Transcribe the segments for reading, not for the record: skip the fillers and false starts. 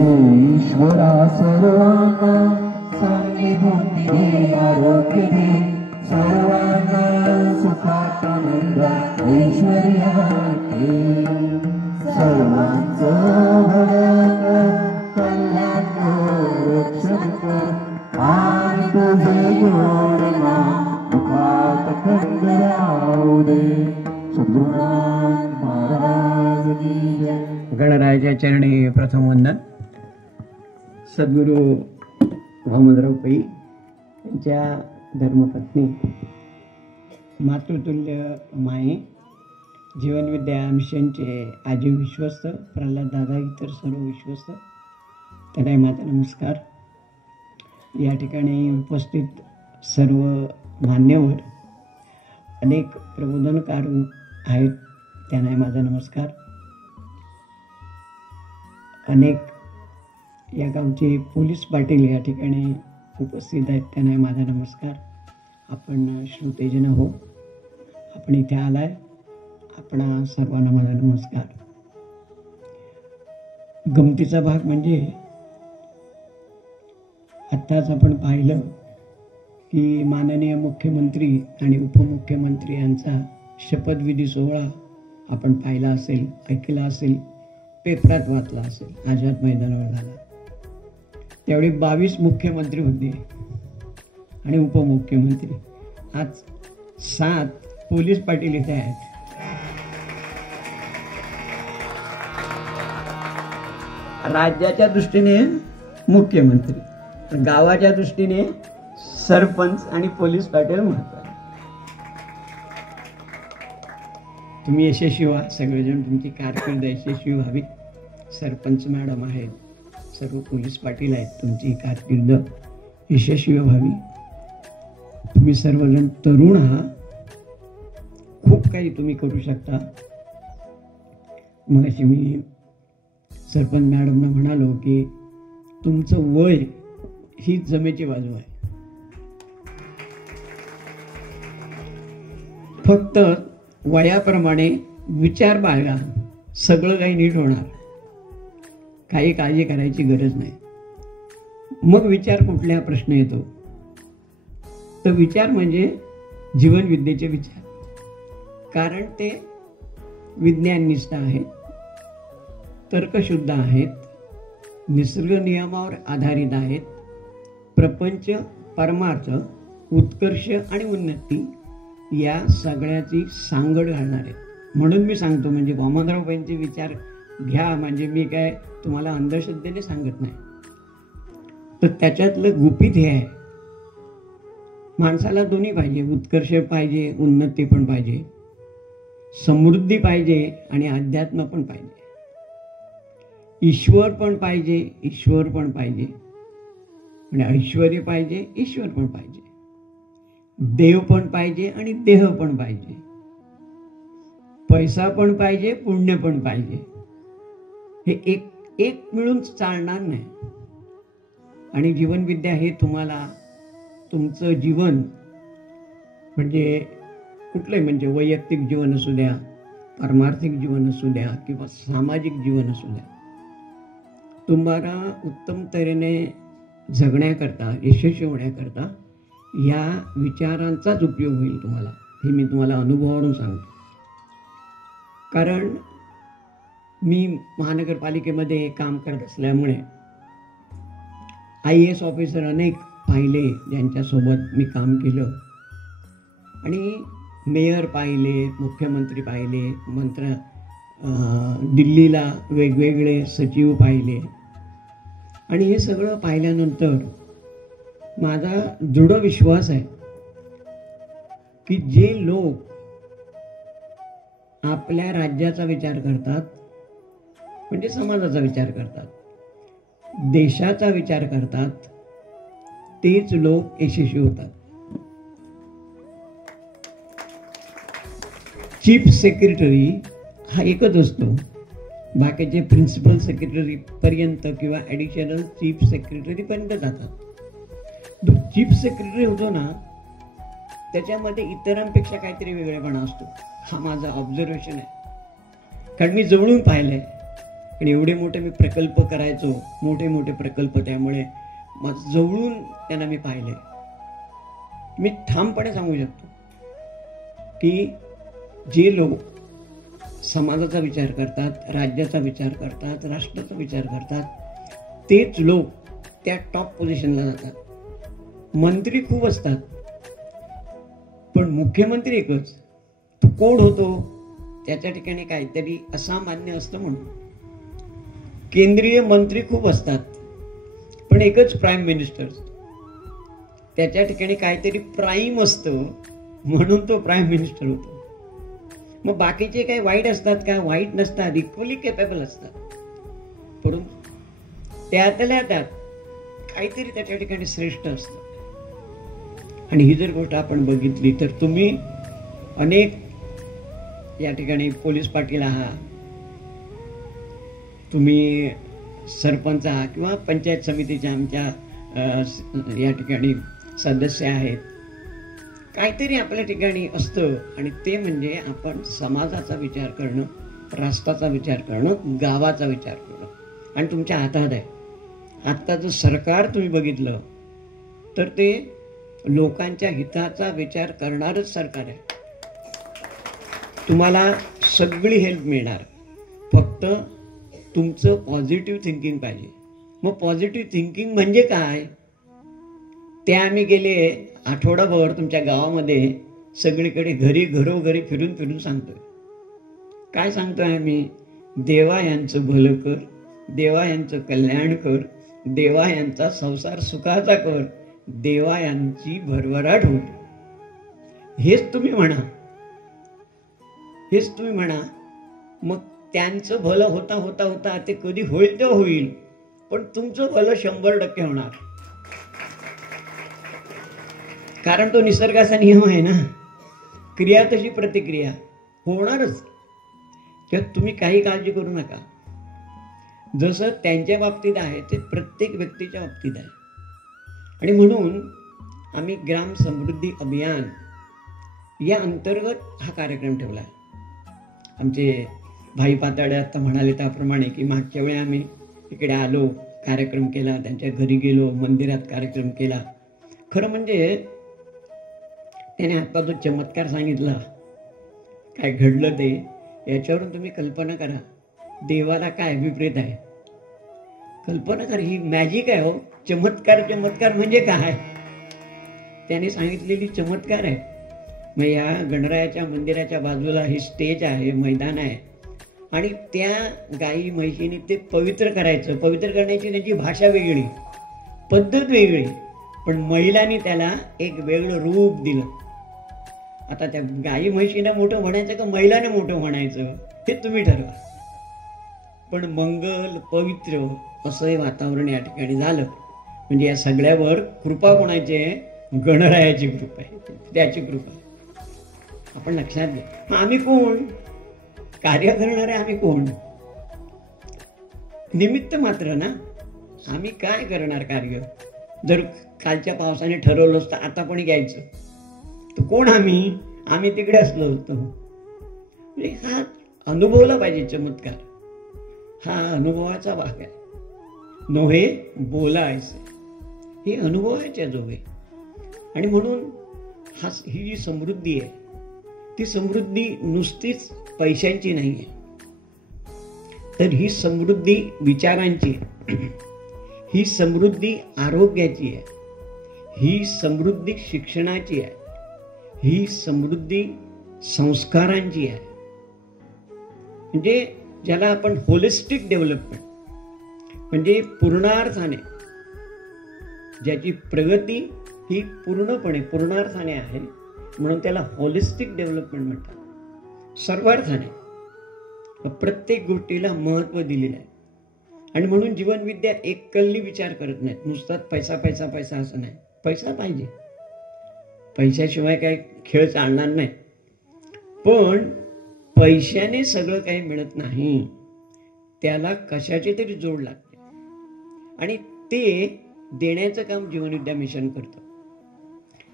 ईश्वरा सर्वांना चांगली बुद्धी दे, आरोग्य दे, सर्वांना सुखात आनंदात ऐश्वर्यात दे. सर्वांचं भलं कल्याण कर, रक्षण कर आणि तुझे गोड नाम मुखात खंड राहू दे. सद्गुरुनाथ महाराज की जय. गणरायाच्या चरणी प्रथम वंदन. सद्गुरू वामनराव पै यांच्या धर्मपत्नी, मातृतुल्य माये, जीवनविद्या मिशनचे आजीव विश्वस्त, प्रल्हाद दादा, इतर सर्व विश्वस्त, त्यांना माझा नमस्कार. या ठिकाणी उपस्थित सर्व मान्यवर, अनेक प्रबोधनकारू आहेत, त्यांना माझा नमस्कार. अनेक या गावचे पोलीस पाटील या ठिकाणी उपस्थित आहेत, त्यांना माझा नमस्कार. आपण श्रोतेजन हो, आपण इथे आलाय, आपणा सर्वांना माझा नमस्कार. गमतीचा भाग म्हणजे आत्ताच आपण पाहिलं की माननीय मुख्यमंत्री आणि उपमुख्यमंत्री यांचा शपथविधी सोहळा आपण पाहिला असेल, ऐकला असेल, पेपरात वाचला असेल, आझाद मैदानावर झाला. त्यावेळी 22 मुख्यमंत्री होते आणि उपमुख्यमंत्री. आज 7 पोलीस पाटील इथे आहेत. राज्याच्या दृष्टीने मुख्यमंत्री, गावाच्या दृष्टीने सरपंच आणि पोलीस पाटील महत्त्वाचे. तुम्ही यशस्वी व्हा, सगळेजण तुमची कारकीर्द यशस्वी व्हावी. सरपंच मॅडम आहेत, सर्व पोलीस पाटील आहेत, तुमची कारकीर्द यशस्वी व्हावी. तुम्ही सर्वजण तरुण आहात, खूप काही तुम्ही करू शकता. मग अशी मी सरपंच मॅडमना म्हणालो की तुमचं वय ही जमेची बाजू आहे. फक्त वयाप्रमाणे विचार बाळगा, सगळं काही नीट होणार, काही काळजी करायची गरज नाही. मग विचार कुठला प्रश्न येतो, तर विचार म्हणजे जीवनविद्येचे विचार. कारण ते विज्ञाननिष्ठ आहेत, तर्कशुद्ध आहेत, निसर्ग नियमावर आधारित आहेत. प्रपंच, परमार्थ, उत्कर्ष आणि उन्नती या सगळ्याची सांगड घालणार आहेत. म्हणून मी सांगतो, म्हणजे वामनराव पैंचे विचार घ्या, म्हणजे मी काय तुम्हाला अंधश्रद्धेने सांगत नाही. तर त्याच्यातलं गुपित हे आहे, माणसाला दोन्ही पाहिजे, उत्कर्ष पाहिजे, उन्नती पण पाहिजे, समृद्धी पाहिजे आणि अध्यात्म पण पाहिजे, ईश्वर पण पाहिजे, ईश्वर पण पाहिजे, आणि ऐश्वर्य पाहिजे, ईश्वर पण पाहिजे, देव पण पाहिजे आणि देह पण पाहिजे, पैसा पण पाहिजे, पुण्य पण पाहिजे. हे एक मिळून चालणार नाही. आणि जीवनविद्या हे तुम्हाला तुमचं जीवन, म्हणजे कुठलंही, म्हणजे वैयक्तिक जीवन असू द्या, पारमार्थिक जीवन असू द्या किंवा सामाजिक जीवन असू द्या, तुम्हाला उत्तम तऱ्हेने जगण्याकरता, यशस्वी होण्याकरता या विचारांचाच उपयोग होईल तुम्हाला. हे मी तुम्हाला अनुभवावरून सांगतो. कारण मी महानगरपालिकेमध्ये काम करत असल्यामुळे IAS ऑफिसर अनेक पाहिले, ज्यांच्यासोबत मी काम केलं, आणि मेयर पाहिले, मुख्यमंत्री पाहिले, दिल्लीला वेगवेगळे सचिव पाहिले. आणि हे सगळं पाहिल्यानंतर माझा दृढ विश्वास आहे की जे लोक आपल्या राज्याचा विचार करतात, म्हणजे समाजाचा विचार करतात, देशाचा विचार करतात, तेच लोक यशस्वी होतात. चीफ सेक्रेटरी हा एकच असतो, बाकीचे प्रिन्सिपल सेक्रेटरी पर्यंत किंवा ॲडिशनल चीफ सेक्रेटरी पर्यंत जातात. जो चीफ सेक्रेटरी होतो ना, त्याच्यामध्ये इतरांपेक्षा काहीतरी वेगळेपणा असतो. हा माझा ऑब्झर्वेशन आहे, कारण मी जवळून पाहिलं आहे. आणि एवढे मोठे मी प्रकल्प करायचो, मोठे मोठे प्रकल्प, त्यामुळे जवळून त्यांना मी पाहिले. मी ठामपणे सांगू शकतो की जे लोक समाजाचा विचार करतात, राज्याचा विचार करतात, राष्ट्राचा विचार करतात, तेच लोक त्या टॉप पोझिशनला जातात. मंत्री खूप असतात, पण मुख्यमंत्री एकच. तो कोण होतो? त्याच्या ठिकाणी काहीतरी असामान्य असतं म्हणून. केंद्रीय मंत्री खूप असतात, पण एकच प्राईम मिनिस्टर. त्याच्या ठिकाणी काहीतरी प्राईम असतं म्हणून तो प्राईम मिनिस्टर होतो. मग बाकीचे काही वाईट असतात का? वाईट नसतात, इक्वली केपेबल असतात. परंतु त्यातल्या त्यात काहीतरी त्याच्या ठिकाणी श्रेष्ठ असतं. आणि ही जर गोष्ट आपण बघितली तर तुम्ही अनेक या ठिकाणी पोलीस पाटील आहात, तुम्ही सरपंच आहात किंवा पंचायत समितीच्या आमच्या या ठिकाणी सदस्य आहेत. काहीतरी आपल्या ठिकाणी असतं आणि ते म्हणजे आपण समाजाचा विचार करणं, राष्ट्राचा विचार करणं, गावाचा विचार करणं. आणि तुमच्या हातात आहे. आत्ताचं सरकार तुम्ही बघितलं तर ते लोकांच्या हिताचा विचार करणारच सरकार आहे. तुम्हाला सगळी हेल्प मिळणार, फक्त तुमचं पॉझिटिव्ह थिंकिंग पाहिजे. मग पॉझिटिव्ह थिंकिंग म्हणजे काय? ते आम्ही गेले आठवडाभर तुमच्या गावामध्ये सगळीकडे घरोघरी फिरून फिरून सांगतोय. काय सांगतोय आम्ही? देवा यांचं भलं कर, देवा यांचं कल्याण कर, देवा यांचा संसार सुखाचा कर, देवा यांची भरभराट हो. हेच तुम्ही म्हणा, हेच तुम्ही म्हणा. मग त्यांचं भलं होता होता होता ते कधी होईल ते होईल, पण तुमचं भलं 100% होणार. कारण तो निसर्गाचा नियम आहे ना, क्रिया तशी प्रतिक्रिया होणारच. तेव्हा तुम्ही काही काळजी करू नका. जसं त्यांच्या बाबतीत आहे ते प्रत्येक व्यक्तीच्या बाबतीत आहे. आणि म्हणून आम्ही ग्राम समृद्धी अभियान या अंतर्गत हा कार्यक्रम ठेवला. आमचे भाई पाताडे आता म्हणाले त्याप्रमाणे की मागच्या वेळी आम्ही इकडे आलो, कार्यक्रम केला, त्यांच्या घरी गेलो, मंदिरात कार्यक्रम केला. खरं म्हणजे त्याने आता जो चमत्कार सांगितला, काय घडलं ते, याच्यावरून तुम्ही कल्पना करा देवाला काय अभिप्रेत आहे. कल्पना करा, ही मॅजिक आहे हो. चमत्कार, चमत्कार म्हणजे काय? त्याने सांगितलेली चमत्कार आहे. मग या गणरायाच्या मंदिराच्या बाजूला ही स्टेज आहे, मैदान आहे, आणि त्या गाई म्हैशीने ते पवित्र करायचं. पवित्र करण्याची त्यांची भाषा वेगळी, पद्धत वेगळी, पण महिलांनी त्याला एक वेगळं रूप दिलं. आता त्या गाई म्हैशीनं मोठं म्हणायचं का महिलांना मोठं म्हणायचं हे तुम्ही ठरवा. पण मंगल पवित्र असं हे वातावरण या ठिकाणी झालं. म्हणजे या सगळ्यावर कृपा कोणाची आहे? गणरायाची कृपा आहे, त्याची कृपा. आपण लक्षात घ्या. मग आम्ही कोण? कार्य करणारे आम्ही कोण? निमित्त मात्र ना. आम्ही काय करणार कार्य? जर कालच्या पावसाने ठरवलं असतं आता कोणी घ्यायचं, तर कोण आम्ही? आम्ही तिकडे असलो होतो. म्हणजे हा अनुभवला पाहिजे चमत्कार. हा अनुभवाचा भाग आहे. नोहे बोलायचे, हे अनुभवायचे जोगे. आणि म्हणून ही जी समृद्धी आहे, ती समृद्धी नुसतीच पैशांची नाही आहे, तर ही समृद्धी विचारांची आहे, ही समृद्धी आरोग्याची आहे, ही समृद्धी शिक्षणाची आहे, ही समृद्धी संस्कारांची आहे. म्हणजे ज्याला आपण होलिस्टिक डेव्हलपमेंट, म्हणजे पूर्णार्थाने ज्याची प्रगती ही पूर्णपणे पूर्णार्थाने आहे, म्हणून त्याला होलिस्टिक डेव्हलपमेंट म्हणतात. सर्वार्थाने प्रत्येक गोष्टीला महत्त्व दिलेलं आहे. आणि म्हणून जीवनविद्या एककल्ली विचार करत नाहीत, नुसताच पैसा पैसा पैसा असं नाही. पैसा पाहिजे, पैशाशिवाय काही खेळ चालणार नाही, पण पैशाने सगळं काही मिळत नाही. त्याला कशाची तरी जोड लागते, आणि ते देण्याचं काम जीवनविद्या मिशन करतं.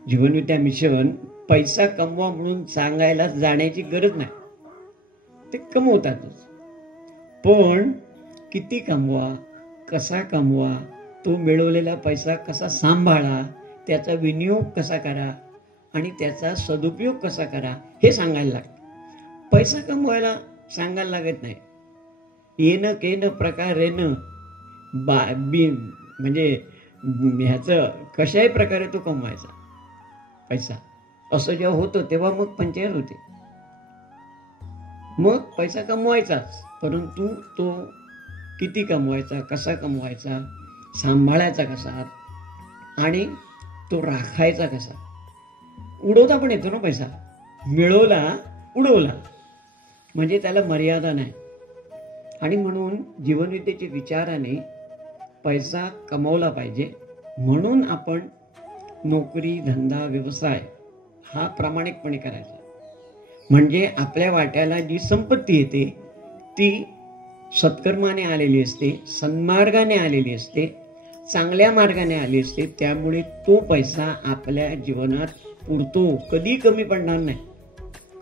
जीवनविद्या मिशन पैसा कमवा म्हणून सांगायला जाण्याची गरज नाही, ते कमवतातच. पण किती कमवा, कसा कमवा, तो मिळवलेला पैसा कसा सांभाळा, त्याचा विनियोग कसा करा आणि त्याचा सदुपयोग कसा करा हे सांगायला लागतं. पैसा कमवायला सांगायला लागत नाही. येणं केनं प्रकारेनं म्हणजे ह्याचं कशाही प्रकारे तो कमवायचा पैसा, असं जेव्हा होतं तेव्हा मग पंचायत होते. मग पैसा कमवायचाच, परंतु तो किती कमवायचा, कसा कमवायचा, सांभाळायचा कसा आणि तो राखायचा कसा. उडवता पण येतो ना पैसा, मिळवला उडवला म्हणजे त्याला मर्यादा नाही. आणि म्हणून जीवनविद्येच्या विचाराने पैसा कमवला पाहिजे. म्हणून आपण नोकरी, धंदा, व्यवसाय हा प्रामाणिकपणे करायचा. म्हणजे आपल्या वाट्याला जी संपत्ती येते ती सत्कर्माने आलेली असते, सन्मार्गाने आलेली असते, चांगल्या मार्गाने आली असते. त्यामुळे तो पैसा आपल्या जीवनात पुरतो, कधी कमी पडणार नाही.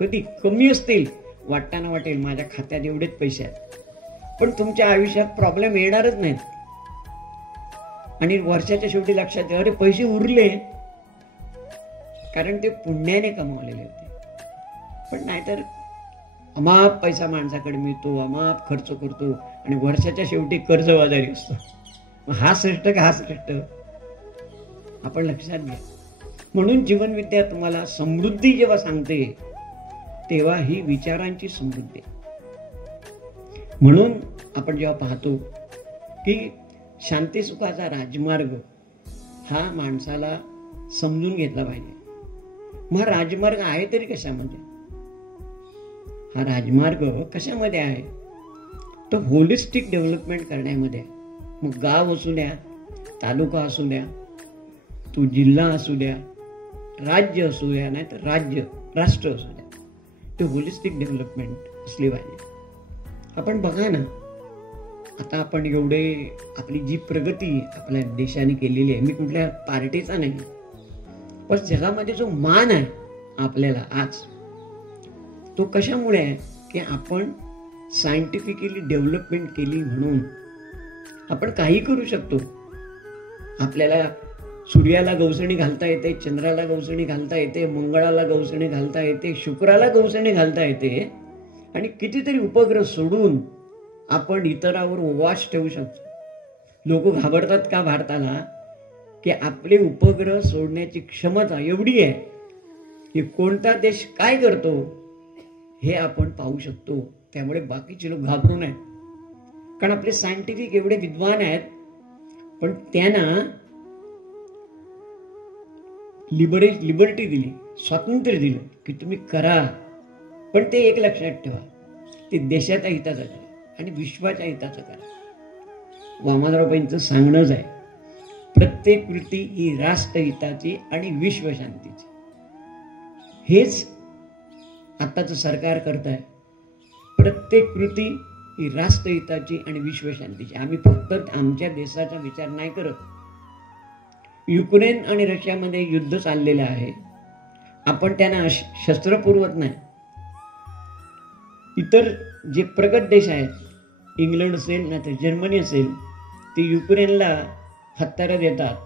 कधी कमी असतील, वाटताना वाटेल माझ्या खात्यात एवढेच पैसे आहेत, पण तुमच्या आयुष्यात प्रॉब्लेम येणारच नाहीत. आणि वर्षाच्या शेवटी लक्षात येईल, अरे पैसे उरले, कारण ते पुण्याने कमावलेले होते. पण नाहीतर अमाप पैसा माणसाकडे मिळतो, अमाप खर्च करतो आणि वर्षाच्या शेवटी कर्जबाजारी असतो. हा श्रेष्ठ का हा श्रेष्ठ, आपण लक्षात घ्या. म्हणून जीवनविद्या तुम्हाला समृद्धी जेव्हा सांगते तेव्हा ही विचारांची समृद्धी. म्हणून आपण जेव्हा पाहतो की शांती सुखाचा राजमार्ग हा माणसाला समजून घेतला पाहिजे. मग राजमार्ग आहे तरी कशामध्ये? हा राजमार्ग कशामध्ये आहे? तो होलिस्टिक डेव्हलपमेंट करण्यामध्ये. मग गाव असू द्या, तालुका असू द्या, तो जिल्हा असू द्या, राज्य असू द्या, नाही तर राष्ट्र असू द्या, ते होलिस्टिक डेव्हलपमेंट असली पाहिजे. आपण बघा ना, आता आपण एवढे आपली जी प्रगती आपल्या देशाने केलेली आहे, मी कुठल्या पार्टीचा नाही, पण जगामध्ये जो मान आहे आपल्याला आज, तो कशामुळे आहे की आपण सायंटिफिकली डेव्हलपमेंट केली. म्हणून आपण काही करू शकतो. आपल्याला सूर्याला गवसणी घालता येते, चंद्राला गवसणी घालता येते, मंगळाला गवसणी घालता येते, शुक्राला गवसणी घालता येते आणि कितीतरी उपग्रह सोडून आपण इतरावर वास ठेवू शकतो. लोक घाबरतात का भारताला? की आपले उपग्रह सोडण्याची क्षमता एवढी आहे की कोणता देश काय करतो हे आपण पाहू शकतो. त्यामुळे बाकीचे लोक घाबरू नये, कारण आपले सायंटिफिक एवढे विद्वान आहेत. पण त्यांना लिबर्टी दिली, स्वातंत्र्य दिलं की तुम्ही करा. पण ते एक लक्षात ठेवा, ते देशाच्या हिताचं करा आणि विश्वाच्या हिताचं करा. वामनराव पैंचं सांगणंच आहे, प्रत्येक कृती ही राष्ट्रहिताची आणि विश्वशांतीची. हेच आताचं सरकार करत आहे. प्रत्येक कृती ही राष्ट्रहिताची आणि विश्वशांतीची. आम्ही फक्त आमच्या देशाचा विचार नाही करत. युक्रेन आणि रशियामध्ये युद्ध चाललेलं आहे, आपण त्यांना शस्त्र पुरवत नाही. इतर जे प्रगत देश आहेत, इंग्लंड असेल नाही तर जर्मनी असेल, ते युक्रेनला हत्यारं देतात.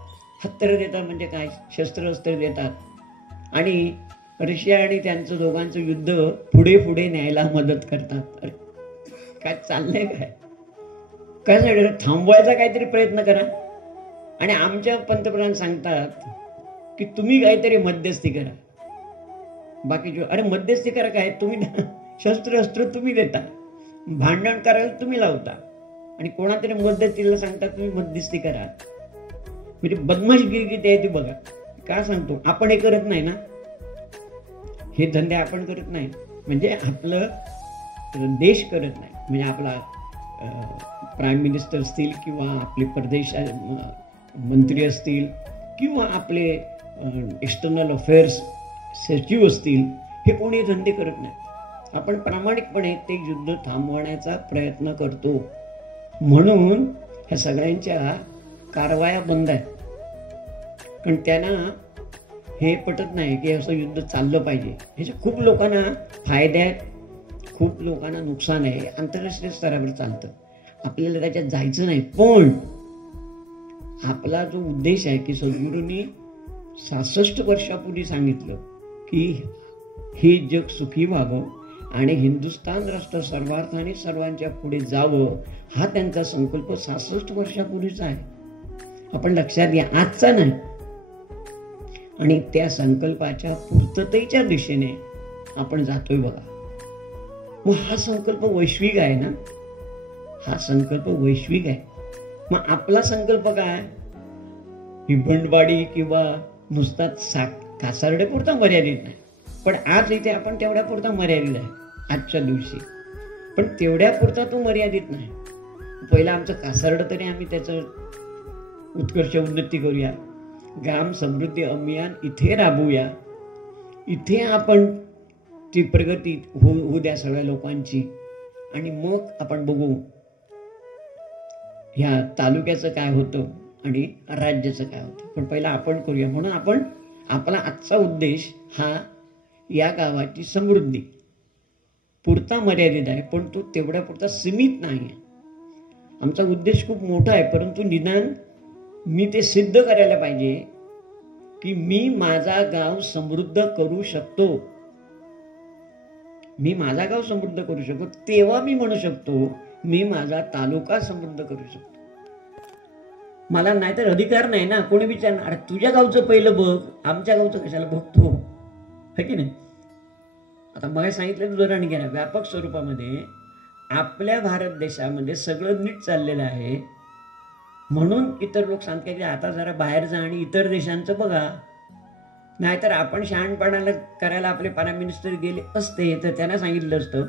हत्यारं देतात म्हणजे काय? शस्त्र देतात आणि रशिया आणि त्यांचं दोघांचं युद्ध पुढे न्यायला मदत करतात. अरे काय चाललंय? काय थांबवायचा काहीतरी प्रयत्न करा. आणि आमच्या पंतप्रधान सांगतात की तुम्ही काहीतरी मध्यस्थी करा. बाकी अरे मध्यस्थी करा काय? तुम्ही शस्त्र तुम्ही देता, भांडण करायला तुम्ही लावता आणि कोणातरी मध्यस्थीला सांगता तुम्ही मध्यस्थी करा. म्हणजे बदमाशगिरी किती आहे ती बघा. का सांगतो? आपण हे करत नाही ना, हे धंदे आपण करत नाही, म्हणजे आपलं देश करत नाही. म्हणजे आपला प्राईम मिनिस्टर असतील किंवा आपले परदेश मंत्री असतील किंवा आपले एक्सटर्नल अफेअर्स सचिव असतील, हे कोणी धंदे करत नाहीत. आपण प्रामाणिकपणे ते युद्ध थांबवण्याचा प्रयत्न करतो. म्हणून ह्या सगळ्यांच्या कारवाया बंद आहेत. कारण त्यांना हे पटत नाही की असं युद्ध चाललं पाहिजे. ह्याचे खूप लोकांना फायदे आहेत, खूप लोकांना नुकसान आहे. आंतरराष्ट्रीय स्तरावर चालतं. आपल्याला त्याच्यात जायचं नाही. पण आपला जो उद्देश आहे की सद्गुरूंनी 66 वर्षापूर्वी सांगितलं की हे जग सुखी व्हावं आणि हिंदुस्थान राष्ट्र सर्वार्थाने सर्वांच्या पुढे जावं, हा त्यांचा संकल्प 66 वर्षापूर्वीचा आहे. आपण लक्षात घ्या, आजचा नाही. आणि त्या संकल्पाच्या पूर्ततेच्या दिशेने आपण जातोय बघा. मग हा संकल्प वैश्विक आहे ना, हा संकल्प वैश्विक आहे. मग आपला संकल्प काय? ही बंडवाडी किंवा नुसताच कासारडे पुरता मर्यादित नाही. पण आज इथे आपण तेवढ्या पुरता मर्यादित आहे आजच्या दिवशी. पण तेवढ्या पुरता तो मर्यादित नाही. पहिला आमचं कासारडं तरी आम्ही त्याचं उत्कर्ष उन्नती करूया. ग्राम समृद्धी अभियान इथे राबवूया. इथे आपण ती प्रगती होऊ द्या सगळ्या लोकांची. आणि मग आपण बघू ह्या तालुक्याचं काय होतं आणि राज्याचं काय होतं. पण पहिला आपण करूया. म्हणून आपण आपला आजचा उद्देश हा या गावाची समृद्धी पुरता मर्यादित आहे, पण तो तेवढ्या पुरता सीमित नाही आहे. आमचा उद्देश खूप मोठा आहे, परंतु निदान मी ते सिद्ध करायला पाहिजे की मी माझा गाव समृद्ध करू शकतो. मी माझा गाव समृद्ध करू शकतो, तेव्हा मी म्हणू शकतो मी माझा तालुका समृद्ध करू शकतो. मला नाहीतर अधिकार नाही ना. कोणी विचारणार तुझ्या गावचं पहिलं बघ, आमच्या गावचं कशाला बघतो, है की नाही. आता मग सांगितलं उदाहरण घ्या. व्यापक स्वरूपामध्ये आपल्या भारत देशामध्ये सगळं नीट चाललेलं आहे, म्हणून इतर लोक सांगतात की आता जरा बाहेर जा आणि इतर देशांचं बघा. नाहीतर आपण शहाणपणाला करायला आपले प्राईम मिनिस्टर गेले असते तर त्यांना सांगितलं असतं,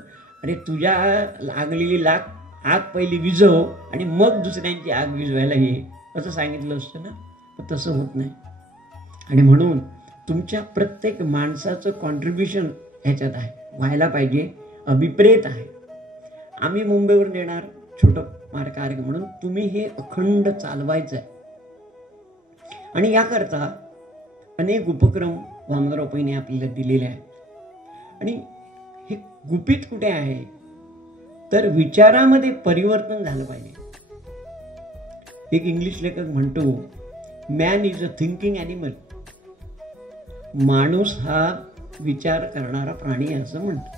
अरे तुझ्या लागलेली आग पहिली विझव आणि मग दुसऱ्यांची आग विझवायला ये, असं सांगितलं असतं ना. पण तसं होत नाही. आणि म्हणून तुमच्या प्रत्येक माणसाचं कॉन्ट्रीब्युशन ह्याच्यात आहे, व्हायला पाहिजे, अभिप्रेत आहे. आम्ही मुंबईवरून येणार छोटं कार्यक्रम म्हणून तुम्ही हे अखंड चालवायचं आहे. आणि याकरता अनेक उपक्रम वामनराव पैंने आपल्याला दिलेले आहेत. आणि हे गुपित कुठे आहे तर विचारामध्ये परिवर्तन झालं पाहिजे. एक इंग्लिश लेखक म्हणतो, man is a thinking animal. माणूस हा विचार करणारा प्राणी आहे असं म्हणतो.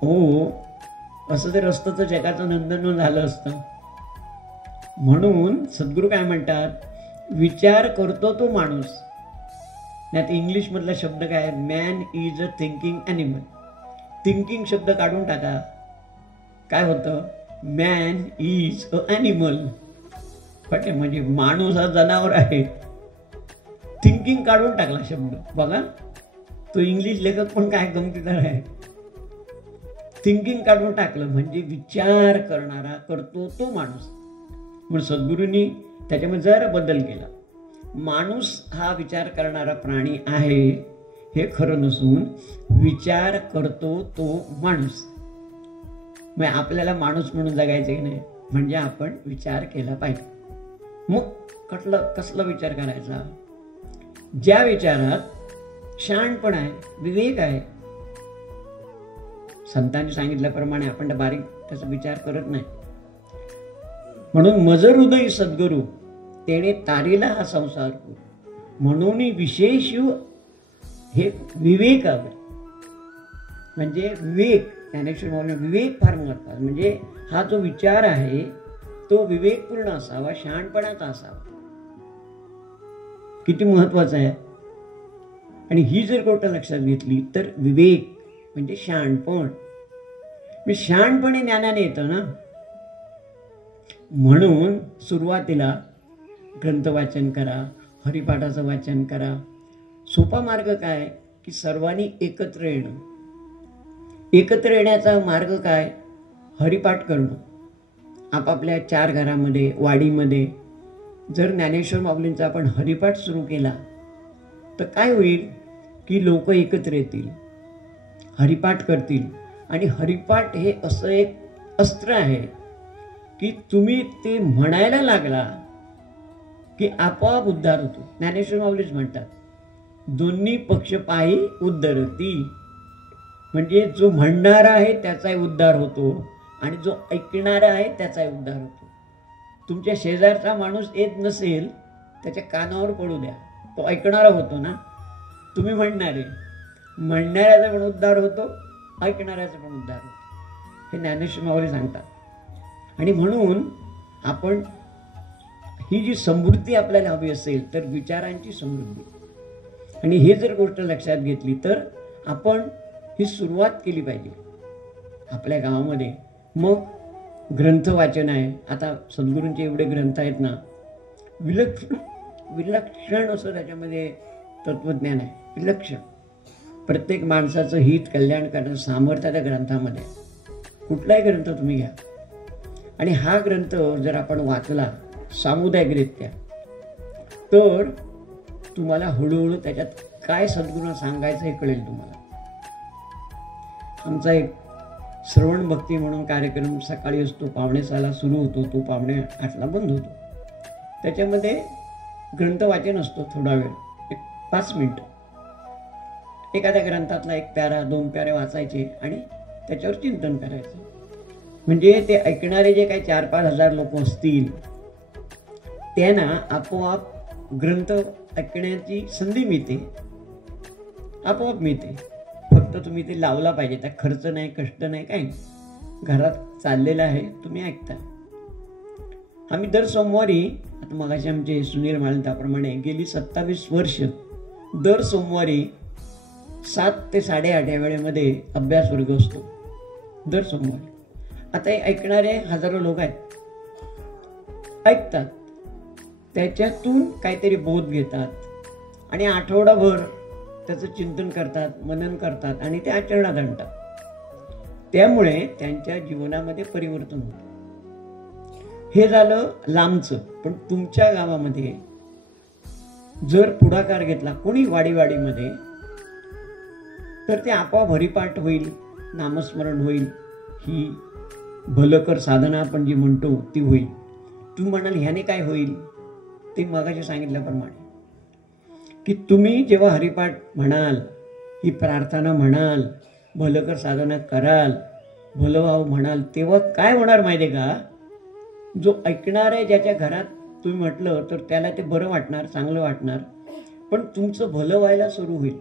हो, असं जर असतं तर जगाचं नंदनवन झालं असतं. म्हणून सद्गुरू काय म्हणतात, विचार करतो तो माणूस. नाही तर इंग्लिश मधला शब्द काय, man is a thinking animal. Thinking शब्द काढून टाका, काय होतं, मॅन इज अ ॲनिमल. ठीक, म्हणजे माणूस हा जनावर आहे. थिंकिंग काढून टाकला शब्द. बघा, तो इंग्लिश लेखक पण काय गमतीदार आहे. थिंकिंग काढून टाकलं म्हणजे विचार करणारा करतो तो माणूस. म्हणून सद्गुरूंनी त्याच्यामध्ये जरा बदल केला. माणूस हा विचार करणारा प्राणी आहे हे खरं नसून विचार करतो तो माणूस. मग आपल्याला माणूस म्हणून जगायचं की नाही, म्हणजे आपण विचार केला पाहिजे. मग कसला विचार करायचा, ज्या विचारात शहाणपण आहे, विवेक आहे. संतांनी सांगितल्याप्रमाणे आपण बारीक त्याचा विचार करत नाही. म्हणून मज हृदय सद्गुरू तेने तारीला हा संसार करू. म्हणून विशेष हे विवेकावर, म्हणजे विवेक, ज्ञानेश्वर माऊली विवेक फार महत्वाचा. म्हणजे हा जो विचार आहे तो विवेकपूर्ण असावा, शहाणपणाचा असावा. किती महत्वाचं आहे. आणि ही जर गोष्ट लक्षात घेतली तर विवेक म्हणजे शहाणपण. मी शहाणपणे ज्ञानाने येतं ना. म्हणून सुरुवातीला ग्रंथ वाचन करा, हरिपाठाचं वाचन करा. सोपा मार्ग काय की सर्वांनी एकत्र येणं. एकत्र येण्याचा मार्ग काय, हरिपाठ करणं. आपापल्या 4 घरामध्ये, वाडीमध्ये जर ज्ञानेश्वर माऊलींचा आपण हरिपाठ सुरू केला तर काय होईल की लोक एकत्र येतील, हरिपाठ करतील. आणि हरिपाठ हे असं एक अस्त्र आहे की तुम्ही ते म्हणायला लागला की आपोआप उद्धार होतो. ज्ञानेश्वर माऊलीच म्हणतात, दोन्ही पक्ष पायी उद्धरती. म्हणजे जो म्हणणारा आहे त्याचाही उद्धार होतो, आणि जो ऐकणारा आहे त्याचा उद्धार होतो. तुमच्या शेजारचा माणूस येत नसेल त्याच्या कानावर पडू द्या, तो ऐकणारा होतो ना. तुम्ही म्हणणारे, म्हणणाऱ्याचा पण उद्धार होतो, ऐकणाऱ्याचा पण उद्धार होतो, हे ज्ञानेश्वर माऊली सांगतात. आणि म्हणून आपण ही जी समृद्धी आपल्याला हवी असेल तर विचारांची समृद्धी, आणि हे जर गोष्ट लक्षात घेतली तर आपण ही सुरुवात केली पाहिजे आपल्या गावामध्ये. मग ग्रंथ वाचन आहे. आता सद्गुरूंचे एवढे ग्रंथ आहेत ना, विलक्षण विलक्षण असं त्याच्यामध्ये तत्वज्ञान आहे, विलक्षण. प्रत्येक माणसाचं हित कल्याण करण्याचं सामर्थ्य त्या ग्रंथामध्ये. कुठलाही ग्रंथ तुम्ही घ्या, आणि हा ग्रंथ जर आपण वाचला सामुदायिकरित्या तर तुम्हाला हळूहळू त्याच्यात काय सद्गुरू सांगायचं हे कळेल तुम्हाला. आमचा एक श्रवण भक्ती म्हणून कार्यक्रम सकाळी असतो, 5:45 सुरू होतो, तो 7:45 बंद होतो. त्याच्यामध्ये ग्रंथ वाचन असतो, थोडा वेळ, 5 मिनिटं. एखाद्या ग्रंथातला 1 प्यारा 2 प्यारे वाचायचे आणि त्याच्यावर चिंतन करायचं. म्हणजे ते ऐकणारे जे काही 4-5 हजार लोक असतील त्यांना आपोआप ग्रंथ ऐकण्याची संधी मिळते, आपोआप मिळते. फक्त तुम्ही ते लावला पाहिजे, त्या खर्च नाही, कष्ट नाही, काही घरात चाललेलं आहे, तुम्ही ऐकता. आम्ही दर सोमवारी, आता मगाशी आमचे सुनील म्हणाले त्याप्रमाणे गेली 27 वर्ष दर सोमवारी 7 ते 8:30 या वेळेमध्ये अभ्यास वर्ग असतो, दर सोमवारी. आता हे ऐकणारे हजारो लोक आहेत, ऐकतात, त्याच्यातून काहीतरी बोध घेतात आणि आठवडाभर त्याचं चिंतन करतात, मनन करतात आणि ते आचरणात आणतात. त्यामुळे त्यांच्या जीवनामध्ये परिवर्तन होतं. हे झालं लांबचं. पण तुमच्या गावामध्ये जर पुढाकार घेतला कोणी वाडीवाडीमध्ये तर ते आपोआप हरिपाठ होईल, नामस्मरण होईल, ही भलकर साधना आपण जी म्हणतो ती होईल. तुम्ही म्हणाल ह्याने काय होईल, ते मगाशी सांगितल्याप्रमाणे की तुम्ही जेव्हा हरिपाठ म्हणाल, ही प्रार्थना म्हणाल, भलकर साधना कराल, भलभाव म्हणाल, तेव्हा काय होणार माहिती आहे का, जो ऐकणार आहे ज्याच्या घरात तुम्ही म्हटलं तर त्याला ते बरं वाटणार, चांगलं वाटणार, पण तुमचं भलं व्हायला सुरू होईल.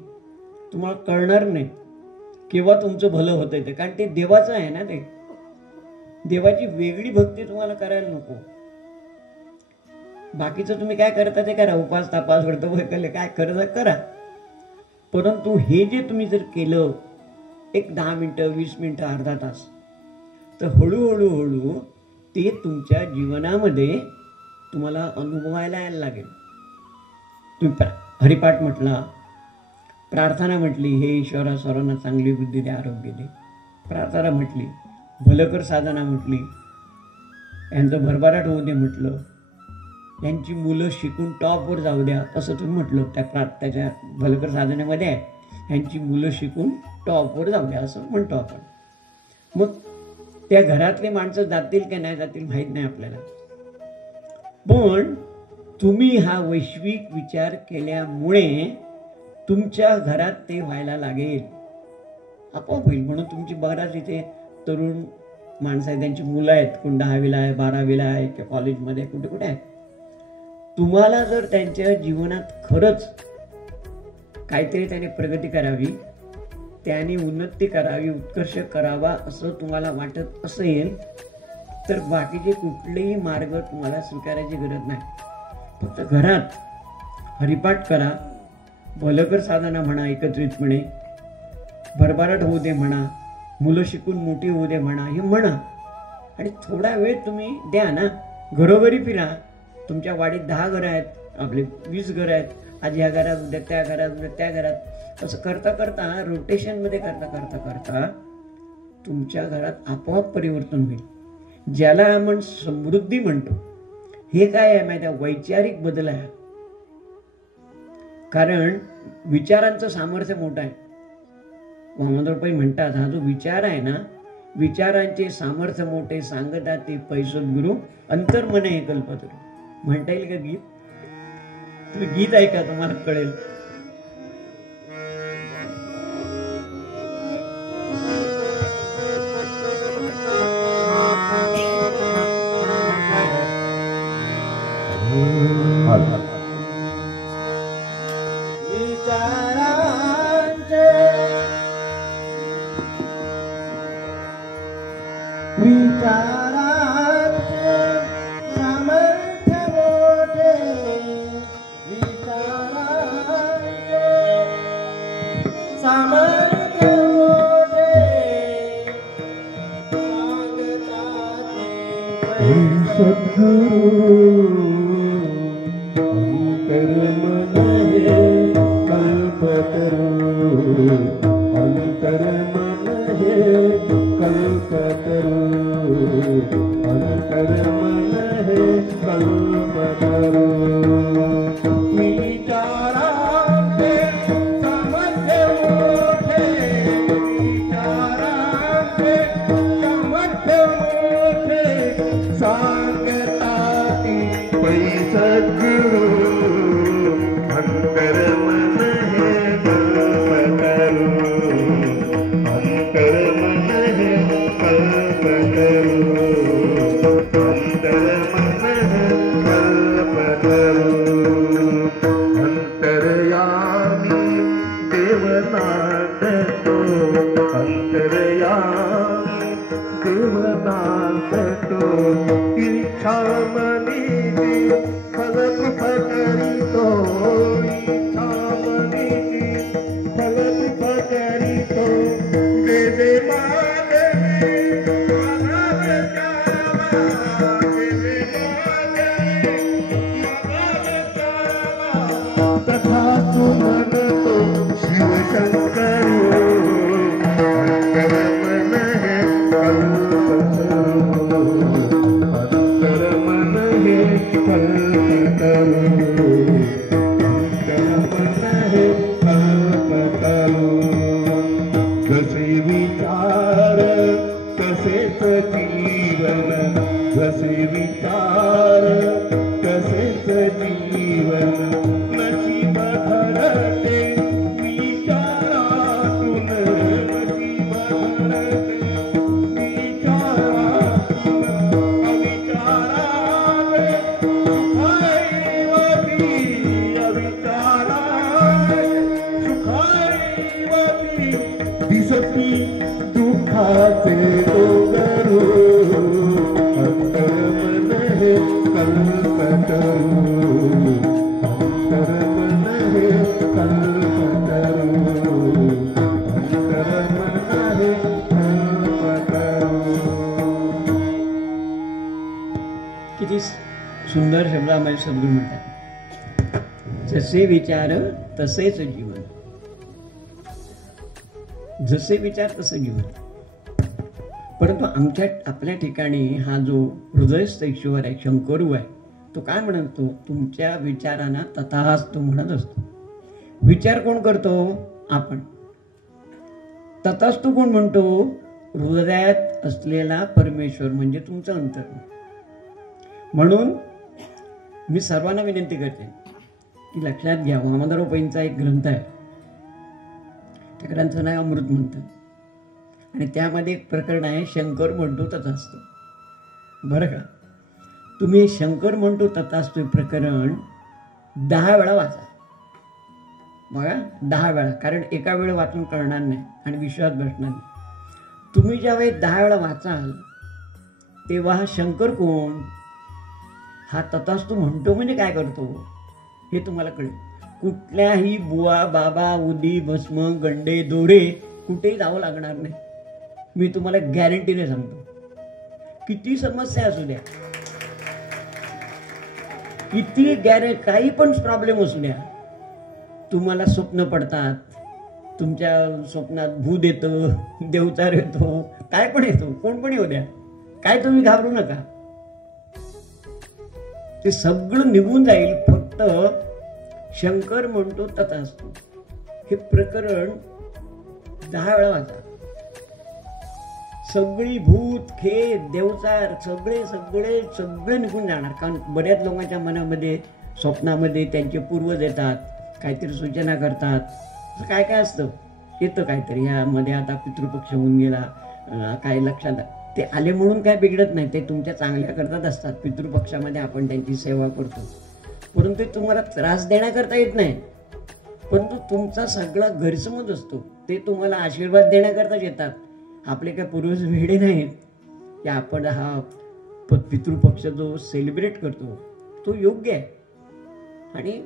तुम्हाला कळणार नाही केव्हा तुमचं भलं होतंय ते, कारण ते देवाचं आहे ना. ते देवाची वेगळी भक्ती तुम्हाला करायला नको. बाकीचं तुम्ही काय करता ते करा, उपास तापास व्रत केले काय करता करा, परंतु हे जे तुम्ही जर केलं 10 मिनिटं 20 मिनिटं अर्धा तास, तर हळूहळू हळू ते तुमच्या जीवनामध्ये तुम्हाला अनुभवायला यायला लागेल. तुम्ही हरिपाठ म्हटला, प्रार्थना म्हटली, हे ईश्वरा सर्वांना चांगली बुद्धी दे, आरोग्य दे, प्रार्थना म्हटली, भलकर साधना म्हटली, यांचं भरभराट होऊ दे म्हटलं, यांची मुलं शिकून टॉपवर जाऊ द्या असं तुम्ही म्हटलं, त्याच्या भलकर साधनेमध्ये आहे, यांची मुलं शिकून टॉपवर जाऊ द्या असं म्हणतो आपण. मग त्या घरातले माणसं जातील की नाही जातील माहीत नाही आपल्याला, पण तुम्ही हा वैश्विक विचार केल्यामुळे तुमच्या घरात ते व्हायला लागेल, आपोआप होईल. म्हणून तुमची बराच इथे तरुण माणसं आहेत, त्यांची मुलं आहेत, कोण 10वीला आहे, 12वीला आहे, किंवा कॉलेजमध्ये कुठे कुठे आहे. तुम्हाला जर त्यांच्या जीवनात खरंच काहीतरी त्याने प्रगती करावी, त्याने उन्नती करावी, उत्कर्ष करावा असं तुम्हाला वाटत असेल तर बाकीचे कुठलेही मार्ग तुम्हाला स्वीकारायची गरज नाही. फक्त घरात हरिपाठ करा, भलकर साधना म्हणा, एकत्रितपणे भरभराट होऊ दे म्हणा, मुलं शिकून मोठी होऊ दे म्हणा, हे म्हणा, आणि थोडा वेळ तुम्ही द्या ना. घरोघरी फिरा. तुमच्या वाडीत 10 घरं आहेत, आपले 20 घरं आहेत, आज ह्या घरात, उद्या त्या घरात, उद्या त्या घरात, असं करता करता रोटेशनमध्ये करता करता करता तुमच्या घरात आपोआप परिवर्तन होईल. ज्याला आपण समृद्धी म्हणतो, हे काय आहे माहिती आहे, वैचारिक बदल आहे. कारण विचारांचं सामर्थ्य मोठं आहे. वामनराव म्हणतात, हा जो विचार आहे ना, विचारांचे सामर्थ्य मोठे, सांगतात ते पैसोत गुरु, अंतर्मने हे कल्पतरू. म्हणता येईल का गीत? तुम्ही गीत ऐका, तुम्हाला कळेल. विचारात सामर्थ्य मोठे विचारात सामर्थ्य मोठे सद्गुरु अंतर्मन हे कल्पतरू अंतर्मन हे कल्पतरू अंतर्मन हे कल्पतरू विचारांचे सामर्थ्य मोठे विचारांचे सामर्थ्य मोठे सांगताती पै सद्गुरु अंतर्मन हे कल्पतरू अंतर्मन हे कल्पतरू अंतर्मन हे कल्पतरू अंतर्यामी देवनाथतो अंतर्यामी देवनाथतो इच्छामणी फलकृप करितो इच्छामणी फलकृप करितो देवे मागणे मानव जावा देवे मागणे मानव जावा तथा तू म्हणतो शिवशंकरी अंतर्मन हे कल्पतरू अंतर्मन हे कल्पतरू अंतर्मन हे कल्पतरू जसे विचार तसेच जीवन जसे विचार तसेच जीवन नशीब घडते विचारातून नशीब घडते विचारातून अविचाराने सुखाईवती अविचाराने सुखाईवती दिसती दुःखाचे डोंगरू अंतर्मन हे कल्पतरू अंतर्मन हे कल्पतरू अंतर्मन हे कल्पतरू. किती सुंदर शब्द आम्हाला सद्गुरू म्हणतात. जसे विचार तसेच जीवन. जसे विचार तसे जीवन. परंतु आपल्या ठिकाणी हा जो हृदयस्थ ईश्वर आहे, शंकरू आहे, तो काय म्हणतो? तुमच्या विचारांना तथास्तु म्हणत असतो. विचार कोण करतो? आपण. तथास्तु कोण म्हणतो? हृदयात असलेला परमेश्वर म्हणजे तुमचं अंतर्मन. म्हणून मी सर्वांना विनंती करते की लक्षात घ्या, वामनराव पैंचा एक ग्रंथ आहे, त्या ग्रंथाचं नाव अमृत म्हणतं, आणि त्यामध्ये एक प्रकरण आहे, शंकर म्हणतो तथास्तु. बरं का? तुम्ही हे शंकर म्हणतो तथास्तु प्रकरण 10 वेळा वाचा. बघा, 10 वेळा. कारण एका वेळ वाचून कळणार नाही आणि विश्वास बसणार नाही. तुम्ही ज्यावेळी 10 वेळा वाचाल तेव्हा हा शंकर कोण, हा तथास्तु म्हणतो म्हणजे काय करतो हे तुम्हाला कळेल. कुठल्याही बुवा बाबा उदी भस्म गंडे दोरे कुठेही जावं लागणार नाही. मी तुम्हाला गॅरंटीने सांगतो. किती समस्या असू द्या, किती काही पण प्रॉब्लेम असू द्या, तुम्हाला स्वप्न पडतात, तुमच्या स्वप्नात भूत येतं, देवतार येतो, काय पण येतो, कोण पण येऊ द्या, काय तुम्ही घाबरू नका. ते सगळं निघून जाईल. फक्त शंकर म्हणतो तथास्तु हे प्रकरण 10 वेळा वाचा. सगळी भूत खेद देवचार सगळे सगळे सगळे निघून जाणार. कारण बऱ्याच लोकांच्या मनामध्ये स्वप्नामध्ये त्यांचे पूर्वज येतात, काहीतरी सूचना करतात, काय काय असतं, येतं काहीतरी. ह्यामध्ये आता पितृपक्ष होऊन गेला, काय लक्षात ते आले म्हणून काय बिघडत नाही, ते तुमच्या चांगल्या करतात असतात. पितृपक्षामध्ये आपण त्यांची सेवा करतो, परंतु तुम्हाला त्रास देण्याकरता येत नाही. परंतु तुमचा सगळा गैरसमज असतो, ते तुम्हाला आशीर्वाद देण्याकरताच येतात. आपले काय पूर्वज वेडे नाहीत, की आपण हा पितृपक्ष जो सेलिब्रेट करतो तो योग्य आहे आणि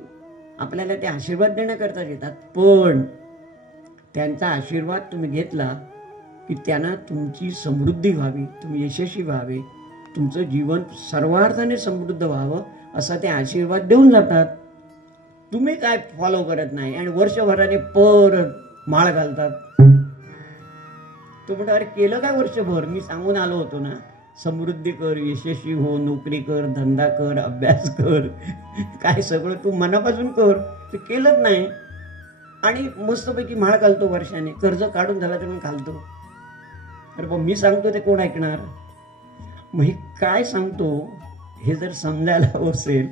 आपल्याला ते आशीर्वाद देण्याकरता येतात. पण त्यांचा आशीर्वाद तुम्ही घेतला की त्यांना तुमची समृद्धी व्हावी, तुम्ही यशस्वी व्हावे, तुमचं जीवन सर्वार्थाने समृद्ध व्हावं असा ते आशीर्वाद देऊन जातात. तुम्ही काय फॉलो करत नाही आणि वर्षभराने परत माळ घालतात. तो म्हणतो अरे केलं काय वर्षभर, मी सांगून आलो होतो ना, समृद्धी कर, यशस्वी हो, नोकरी कर, धंदा कर, अभ्यास कर, काय सगळं तू मनापासून कर. ते केलंच नाही आणि मस्तपैकी माळ घालतो वर्षाने, कर्ज काढून झाला तर मी घालतो. अरे बा मी सांगतो ते कोण ऐकणार. मग हे काय सांगतो हे जर समजायला हवं असेल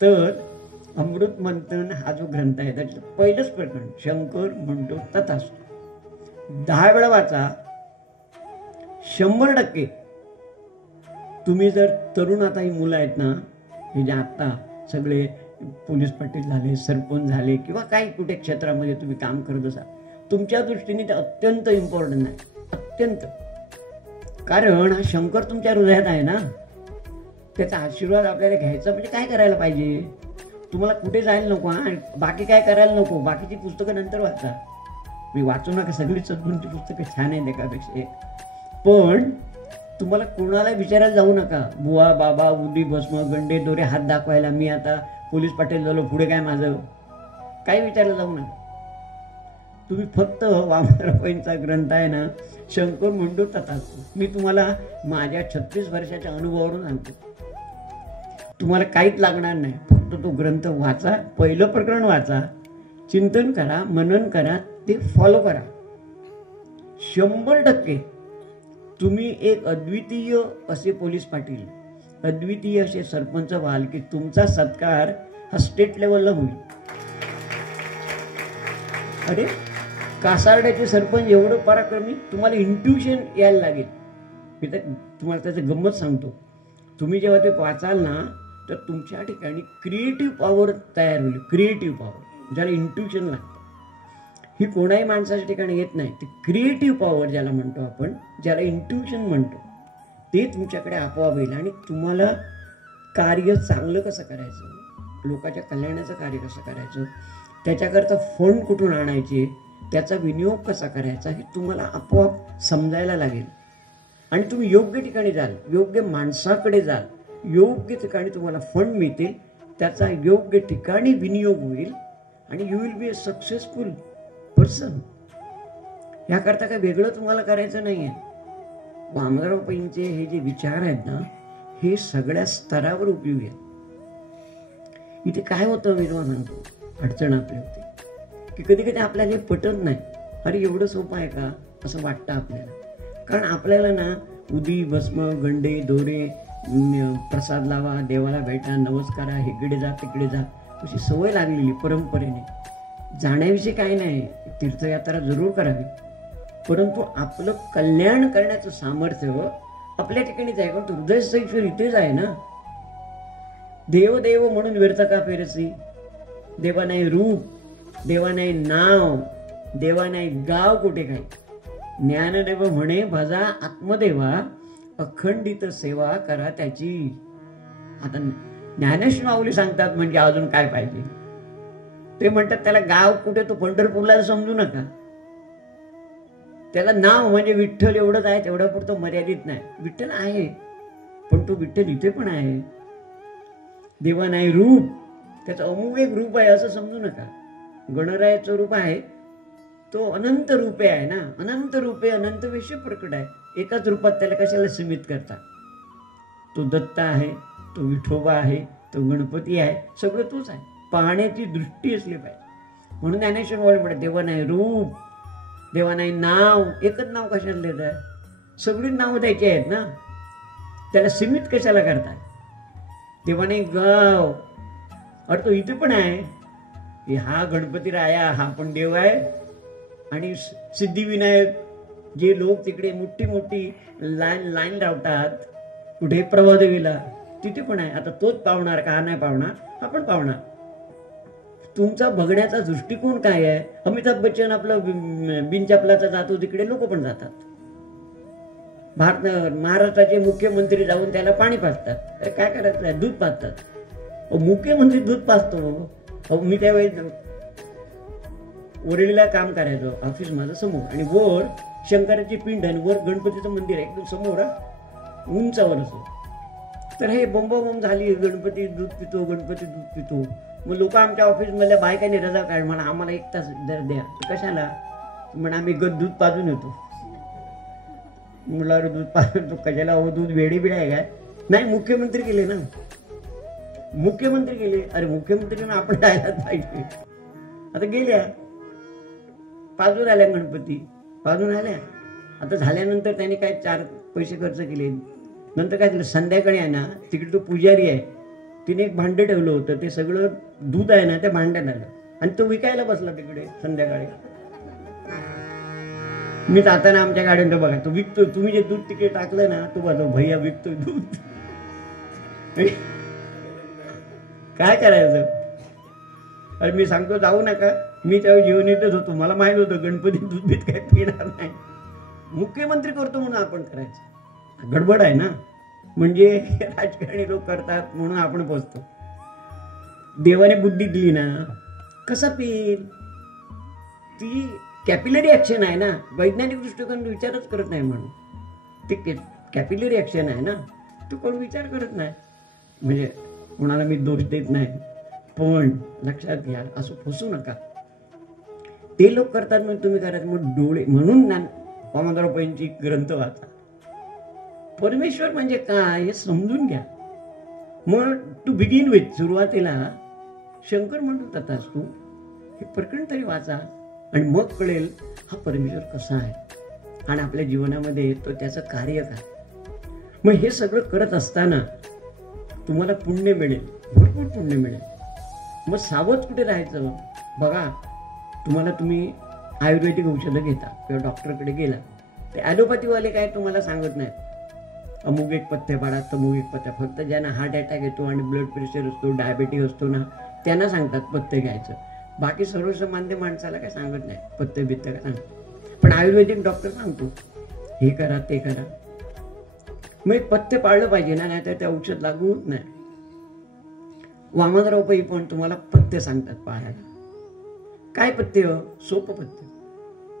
तर अमृत मंथन हा जो ग्रंथ आहे त्याच्यात पहिलंच प्रकरण शंकर म्हणतो तथास्तु 10 वेळा वाचा. 100% तुम्ही जर तरुण आता ही मुलं आहेत ना, हे जे आत्ता सगळे पोलीस पाटील झाले, सरपंच झाले किंवा काही कुठे क्षेत्रामध्ये तुम्ही काम करत असाल, तुमच्या दृष्टीने ते अत्यंत इम्पॉर्टंट आहे, अत्यंत. कारण हा शंकर तुमच्या हृदयात आहे ना, त्याचा आशीर्वाद आपल्याला घ्यायचा म्हणजे काय करायला पाहिजे. तुम्हाला कुठे जायला नको आणि बाकी काय करायला नको, बाकीची पुस्तकं नंतर वाचा. मी वाचू नका, सगळी सद्गुरूंची पुस्तकं छान आहेत एकापेक्षा एक. पण तुम्हाला कोणाला विचारायला जाऊ नका, बुवा बाबा उदी भस्म गंडे दोरे हात दाखवायला मी आता पोलीस पाटील झालो, पुढे काय माझं, काही विचारायला जाऊ नका. तुम्ही फक्त वामनरावांचा ग्रंथ आहे ना, शंकर म्हणतो तथास्तु, मी तुम्हाला माझ्या 36 वर्षाच्या अनुभवावरून सांगतो. तुम्हाला काहीच लागणार नाही, फक्त तो ग्रंथ वाचा, पहिलं प्रकरण वाचा, चिंतन करा, मनन करा, ते फॉलो करा. 100% तुम्ही एक अद्वितीय असे पोलीस पाटील, अद्वितीय असे सरपंच व्हाल की तुमचा सत्कार हा स्टेट लेवलला होईल. अरे कासारड्याचे सरपंच एवढं पराक्रमी, तुम्हाला इंट्युशन यायला लागेल. मी तर तुम्हाला त्याचं गंमत सांगतो. तुम्ही जेव्हा ते वाचाल ना तर तुमच्या ठिकाणी क्रिएटिव्ह पॉवर तयार होईल. क्रिएटिव्ह पॉवर ज्याला इंट्युशन लागतं, ही कोणाही माणसाच्या ठिकाणी येत नाही. ते क्रिएटिव्ह पॉवर ज्याला म्हणतो आपण, ज्याला इंट्युशन म्हणतो, ते तुमच्याकडे आपोआप येईल. आणि तुम्हाला कार्य चांगलं कसं करायचं, लोकांच्या कल्याणाचं कार्य कसं करायचं, त्याच्याकरता फंड कुठून आणायचे, त्याचा विनियोग कसा करायचा, हे तुम्हाला आपोआप समजायला लागेल. आणि तुम्ही योग्य ठिकाणी जाल, योग्य माणसाकडे जाल, योग्य ठिकाणी तुम्हाला फंड मिळतील, त्याचा योग्य ठिकाणी विनियोग होईल आणि you will be a successful person. याकरता काय वेगळं तुम्हाला करायचं नाही आहे. वामनराव पैंचे हे जे विचार आहेत ना, हे सगळ्या स्तरावर उपयोगी आहेत. इथे काय होतं मी तुम्हाला सांगतो, अडचण आपली होती की कधी कधी आपल्याला हे पटत नाही. अरे एवढं सोपं आहे का असं वाटतं आपल्याला. कारण आपल्याला ना उदी भस्म गंडे दोरे, प्रसाद लावा, देवाला भेटा, नमस्कारा, इकडे जा तिकडे जा, अशी सवय लागलेली परंपरेने. जाण्याविषयी काही नाही, तीर्थयात्रा जरूर करावी, परंतु आपलं कल्याण करण्याचं सामर्थ्य आपल्या ठिकाणीच आहे. कारण हृदयस्थ ईश्वर इथेच आहे ना. देव देव म्हणून व्यर्थ का फेरसी, देवा नाही रूप, देवा नाही नाव, देवा नाही गाव कुठे काही. ज्ञानदेव म्हणे भजा आत्मदेवा, अखंडित सेवा करा त्याची. आता ज्ञानेश्वर माऊली सांगतात म्हणजे अजून काय पाहिजे. ते म्हणतात त्याला गाव कुठे, तो पंढरपूरला समजू नका. त्याला नाव म्हणजे विठ्ठल एवढंच आहे, तेवढ्या पुरतं मर्यादित नाही. विठ्ठल आहे पण तो विठ्ठल इथे पण आहे. देवा नाही रूप, त्याचं अमुक एक रूप आहे असं समजू नका. गणरायाचं रूप आहे, तो अनंत रूपे आहे ना, अनंत रूपे अनंत वेश प्रकट आहे. एकाच रूपात त्याला कशाला सीमित करता. तो दत्त आहे, तो विठोबा आहे, तो गणपती आहे, सगळं तोच आहे. पाहण्याची दृष्टी असली पाहिजे. म्हणून ज्ञानेश्वर माऊली म्हणतात देवा नाही रूप, देवा नाही नाव. एकच नाव कशाला देत आहे, सगळी नावं द्यायची आहेत ना, त्याला सीमित कशाला करताय. देवा नाही गाव, अरे तो इथे पण आहे. हा गणपती राया हा पण देव आहे. आणि सिद्धिविनायक जे लोक तिकडे मोठी मोठी लाईन लावतात कुठे प्रभादेवीला, तिथे पण आहे. आता तोच पावणार का, हा नाही पावणार, हा पण पावणार. तुमचा बघण्याचा दृष्टिकोन काय आहे. अमिताभ बच्चन आपलं बिनचपलाचा जातो तिकडे, लोक पण जातात. महाराष्ट्राचे मुख्यमंत्री जाऊन त्याला पाणी पाजतात. अरे काय करायचं आहे, दूध पाजतात. मुख्यमंत्री दूध पाजतो. मी त्यावेळी वरळीला काम करायचो, ऑफिस माझं समोर, आणि वर शंकराची पिंड आणि वर गणपतीचं मंदिर आहे एकदम समोर, उंचावर असं. तर हे बोंबाबोंब झाली, गणपती दूध पितो, गणपती दूध पितो. मग लोक आमच्या ऑफिसमधल्या बायकांनी रजा काढ म्हणा, आम्हाला 1 तास द्या. कशाला म्हणा, आम्ही दूध पाजून येतो. मुलावर दूध पाजतो कशाला हो, दूध वेडी बिडा आहे काय? नाही, मुख्यमंत्री गेले ना, मुख्यमंत्री गेले. अरे मुख्यमंत्र्यांना आपण जायला पाहिजे. आता गेल्या, पाजून आल्या, गणपती पाजून आल्या. आता झाल्यानंतर त्याने काय 4 पैसे खर्च केले. नंतर काय झालं, संध्याकाळी आहे ना, तिकडे तो पुजारी आहे, तिने एक भांडं ठेवलं होतं, ते सगळं दूध आहे ना त्या भांड्यात आलं आणि तो विकायला बसला तिकडे संध्याकाळी. मी जाताना आमच्या गाडीवर बघा, तो विकतोय. तुम्ही जे दूध तिकडे टाकलं ना, तो बघा भैया विकतोय दूध. काय करायचं? अरे मी सांगतो जाऊ नका. मी त्यावेळी जेवण येतच होतो, मला माहित होतं गणपती दूध बीत काय पिणार नाही. मुख्यमंत्री करतो म्हणून आपण करायचं, गडबड आहे ना. म्हणजे राजकारणी लोक करतात म्हणून आपण बसतो. देवाने बुद्धी दिली ना, कसा पिईल? ती कॅपिलरी ऍक्शन आहे ना, वैज्ञानिक दृष्टिकोन विचारच करत नाही म्हणून. ते कॅपिलरी ऍक्शन आहे ना, तू कोण विचार करत नाही. म्हणजे कोणाला मी दोष देत नाही, पण लक्षात घ्या, असं फसू नका. ते लोक करतात मग तुम्ही करायचं. मग डोळे म्हणून वामनराव पैंची ग्रंथ वाचा. परमेश्वर म्हणजे काय हे समजून घ्या. मग टू बिगिन विथ, सुरुवातीला शंकर म्हणतो तथास्तु हे प्रकरण तरी वाचा आणि मग कळेल हा परमेश्वर कसा आहे आणि आपल्या जीवनामध्ये तो त्याचं कार्य काय. मग हे सगळं करत असताना तुम्हाला पुण्य मिळेल, भरपूर पुण्य मिळेल. मग सावध कुठे राहायचं बघा. तुम्ही आयुर्वेदिक औषधं घेता किंवा डॉक्टरकडे गेला, ते ॲलोपॅथीवाले काय तुम्हाला सांगत नाहीत अमुक एक पथ्य पाडा, तमुक एक पथ्य. फक्त ज्यांना हार्ट अटॅक येतो आणि ब्लड प्रेशर असतो, डायबिटीज असतो ना, त्यांना सांगतात पथ्य घ्यायचं. बाकी सर्वसामान्य माणसाला काय सांगत नाही, पथ्य बित्य काय सांगतो. पण आयुर्वेदिक डॉक्टर सांगतो हे करा ते करा. मग पथ्य पाळलं पाहिजे ना, नाहीतर ते औषध लागू होत नाही. वामनराव पै पण तुम्हाला पथ्य सांगतात पाळायला. काय पथ्य? सोपं पथ्य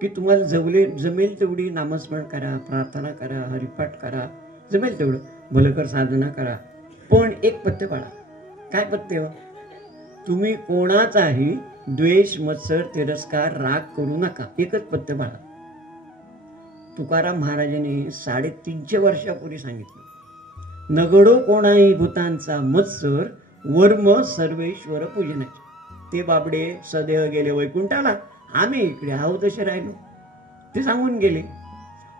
की तुम्हाला जमेल तेवढी नामस्मरण करा, प्रार्थना करा, हरिपाठ करा, जमेल तेवढं भलकर साधना करा. पण एक पथ्य पाळा. काय पथ्य? तुम्ही कोणाचाही द्वेष, मत्सर, तिरस्कार, राग करू नका. एकच पथ्य पाळा. तुकाराम महाराजांनी 350 वर्षापूर्वी सांगितलं, नगडो कोणाही भूतांचा मत्सर, वर्म सर्वेश्वर पूजनाचे. ते बाबडे सदैव गेले वैकुंठाला, आम्ही इकडे आहोत तसे राहिलो. ते सांगून गेले.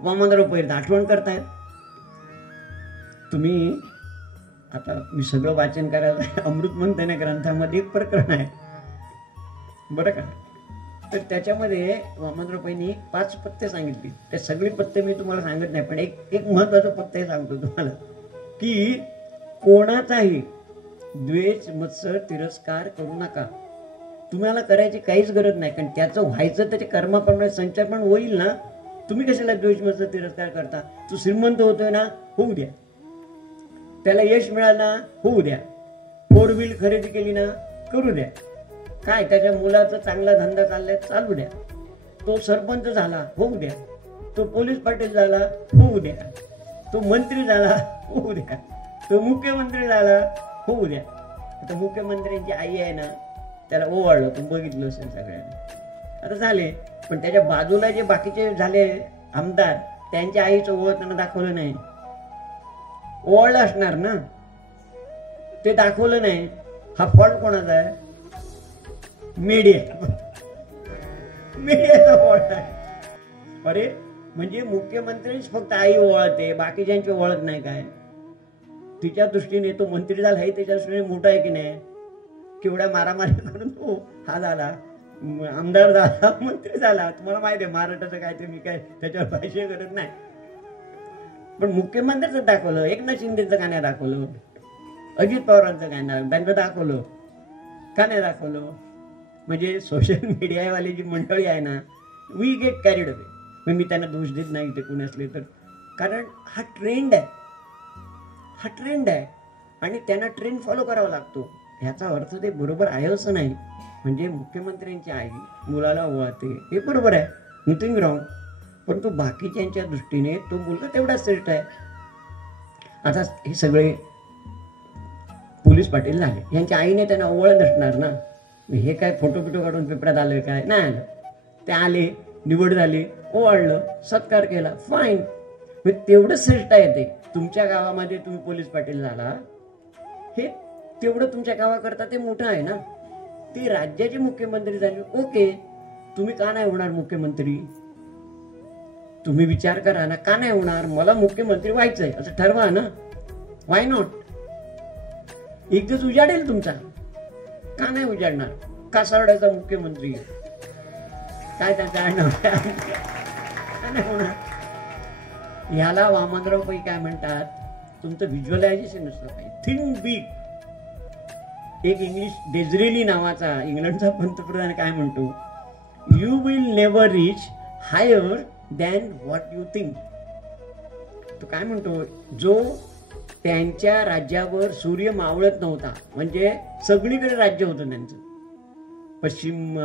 वामनराव पैर आठवण करतायत. तुम्ही आता मी सगळं वाचन करायचं आहे. अमृतमंथन ग्रंथामध्ये एक प्रकरण आहे बरं का. तर त्याच्यामध्ये वामनराव पैंनी 5 पथ्य सांगितली. ते सगळी पथ्य मी तुम्हाला सांगत नाही, पण एक महत्वाचं पथ्य सांगतो तुम्हाला की कोणाचाही द्वेष, मत्सर, तिरस्कार करू नका. तुम्हाला करायची काहीच गरज नाही, कारण त्याचं व्हायचं त्याच्या कर्माप्रमाणे संचार पण होईल ना. तुम्ही कशाला द्वेष, मत्सर, तिरस्कार करता? तू श्रीमंत होतोय ना, होऊ द्या. त्याला यश मिळालं ना, होऊ द्या. 4 व्हील खरेदी केली ना, करू द्या. काय त्याच्या मुलाचा चांगला धंदा चाललाय, चालू द्या. तो सरपंच झाला, होऊ द्या. तो पोलीस पाटील झाला, होऊ द्या. तो मंत्री झाला, होऊ द्या. तो मुख्यमंत्री झाला, होऊ द्या. आता मुख्यमंत्र्यांची आई आहे ना, त्याला ओवाळलं, तू बघितलं असेल सगळ्यांनी. आता झाले, पण त्याच्या बाजूला जे बाकीचे झाले आमदार, त्यांच्या आईचं ओवाळताना दाखवलं नाही. ओवाळलं असणार ना, ते दाखवलं नाही. हा फॉल्ट कोणाचा आहे? मीडिया. मीडियाचा फॉल्ट आहे. अरे म्हणजे मुख्यमंत्रीच फक्त आई ओवाळते, बाकीच्यांची ओळख नाही काय? तिच्या दृष्टीने तो मंत्री झाला हे त्याच्या दृष्टीने मोठा आहे की नाही? केवढ्या मारामारी करून तो हा झाला, आमदार झाला, मंत्री झाला. तुम्हाला माहिती आहे महाराष्ट्राचं काय, ते मी काय त्याच्यावर भाष्य करत नाही. पण मुख्यमंत्र्यांचं दाखवलं, एकनाथ शिंदेचं का नाही दाखवलं? अजित पवारांचं काय नाही त्यांना दाखवलं? का नाही दाखवलं? म्हणजे सोशल मीडियावाली जी मंडळी आहे ना, वी गेट कॅरीड अवे. मी त्यांना दोष देत नाही ते कोणी असले तर, कारण हा ट्रेंड आहे आणि त्यांना ट्रेंड फॉलो करावा लागतो. ह्याचा अर्थ ते बरोबर आहे असं नाही. म्हणजे मुख्यमंत्र्यांची आई मुलाला ओवाळते हे बरोबर आहे, नथिंग रॉंग. परंतु बाकीच्यांच्या दृष्टीने तो मुलगा तेवढाच श्रेष्ठ आहे. आता हे सगळे पोलीस पाटील झाले, यांच्या आईने त्यांना ओवाळत असणार ना. हे काय फोटो बिटो काढून पेपरात आलं काय? नाही आलं. ते आले, निवड झाली, ओवाळलं, सत्कार केला, फाईन. तेवढं श्रेष्ठ आहे ते. तुमच्या गावामध्ये तुम्ही पोलीस पाटील झाला, हे तेवढं तुमच्या गावाकरता ते मोठं आहे ना. ते राज्याचे मुख्यमंत्री झाले, ओके. तुम्ही का नाही होणार मुख्यमंत्री? तुम्ही विचार करा ना, का नाही होणार? मला मुख्यमंत्री व्हायचंय असं ठरवा ना. Why not? एक दिवस उजाडेल तुमचा. का नाही उजाडणार? कासारड्याचा मुख्यमंत्री काय त्याचा नाव का नाही होणार? ह्याला वामनराव पै काय म्हणतात, तुमचं व्हिज्युअलायझेशन असलं पाहिजे. Think big. एक इंग्लिश डेझरेली नावाचा इंग्लंडचा पंतप्रधान काय म्हणतो, you will never reach higher than what you think. तो काय म्हणतो, जो त्यांच्या राज्यावर सूर्य मावळत नव्हता, म्हणजे सगळीकडे राज्य होतं त्यांचं, पश्चिम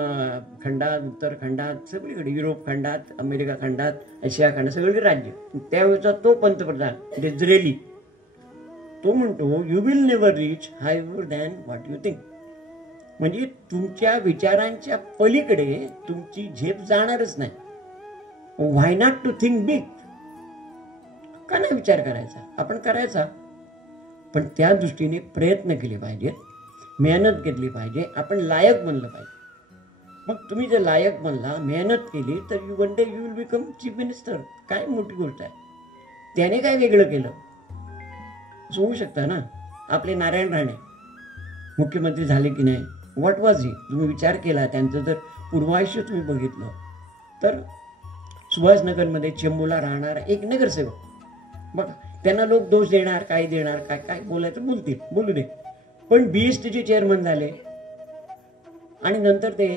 खंडात, उत्तर खंडात, सगळीकडे, युरोप खंडात, अमेरिका खंडात, आशिया खंडात, सगळीकडे राज्य. त्यावेळेचा तो पंतप्रधान डिझरेली तो म्हणतो, you will never reach higher than what you think. म्हणजे तुमच्या विचारांच्या पलीकडे तुमची झेप जाणारच नाही. Why not to think big? का नाही विचार करायचा? आपण करायचा, पण त्या दृष्टीने प्रयत्न केले पाहिजेत, मेहनत घेतली पाहिजे, आपण लायक बनलं पाहिजे. मग तुम्ही जर लायक बनला, मेहनत केली, तर one day you will become chief minister. काय मोठी गोष्ट आहे. त्याने काय वेगळं केलं? होऊ शकतं ना. आपले नारायण राणे मुख्यमंत्री झाले की नाही? What was he? तुम्ही विचार केला त्यांचं जर पूर्वायुष्य तुम्ही बघितलं तर सुभाषनगरमध्ये चेंबूरला राहणारा एक नगरसेवक, बघा, त्यांना लोक दोष देणार, काय देणार, काय काय बोलायचं बोलतील, बोलू दे. पण BSTचे चेअरमन झाले आणि नंतर ते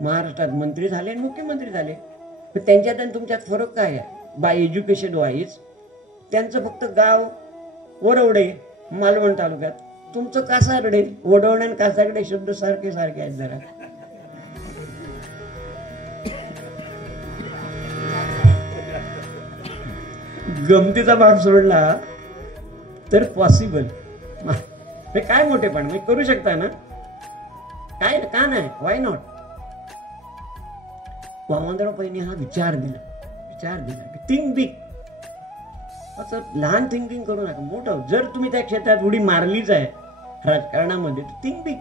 महाराष्ट्रात मंत्री झाले आणि मुख्यमंत्री झाले. त्यांच्यात आणि तुमच्यात फरक काय आहे? बाय एज्युकेशन वाईज त्यांचं फक्त गाव वरवडे मालवण तालुक्यात, तुमचं कासारडे. वडवणे आणि कासारडे शब्द सारखे सारखे आहेत जरा. गमतीचा भाग सोडला तर पॉसिबल. हे काय मोठेपण, मी करू शकता ना, काय का नाही? Why not? वामनराव पैंनी हा विचार दिला की थिंक बिग. असं लहान थिंकिंग करू नका, मोठं. जर तुम्ही त्या क्षेत्रात उडी मारलीच आहे राजकारणामध्ये, तर थिंक बिग.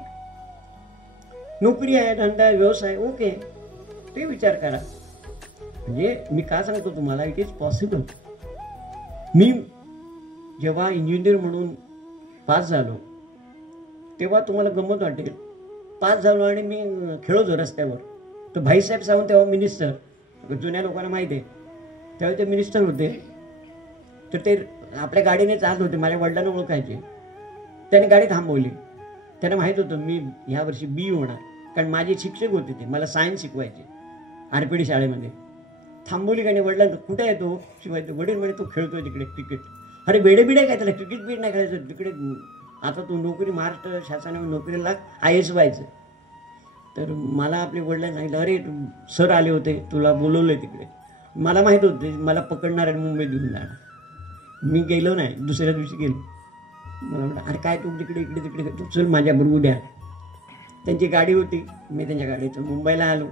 नोकरी आहे, धंदा आहे, व्यवसाय, ओके, ते विचार करा. म्हणजे मी का सांगतो तुम्हाला, इट इज पॉसिबल. मी जेव्हा इंजिनियर म्हणून पास झालो तेव्हा तुम्हाला गंमत वाटेल, पास झालो आणि मी खेळतो रस्त्यावर, तर भाईसाहेब सावंत तेव्हा मिनिस्टर, जुन्या लोकांना माहिती आहे, तेव्हा ते मिनिस्टर होते. तर ते आपल्या गाडीने चालत होते, माझ्या वडिलांना ओळखायचे. त्याने गाडी थांबवली. त्यांना माहीत होतं मी ह्या वर्षी B होणार, कारण माझे शिक्षक होते, ते मला सायन्स शिकवायचे RPD शाळेमध्ये. थांबवली का नाही, वडिलांना कुठे येतो शिवायचं, वडील म्हणे तो खेळतोय तिकडे क्रिकेट. अरे बेडे काय, त्याला क्रिकेट बीट नाही खेळायचं तिकडे, आता तू नोकरी महाराष्ट्र शासनाने नोकरीला लाग, IAS व्हायचं. तर मला आपले वडिलांनी सांगितलं, अरे सर आले होते, तुला बोलवलंय तिकडे. मला माहीत होते मला पकडणार आणि मुंबईत घेऊन जाणार. मी गेलो नाही, दुसऱ्या दिवशी गेलो. मला म्हटलं, अरे काय तू तिकडे इकडे तिकडे, तू चल माझ्याबरोबर उद्या. त्यांची गाडी होती, मी त्यांच्या गाडीतून मुंबईला आलो.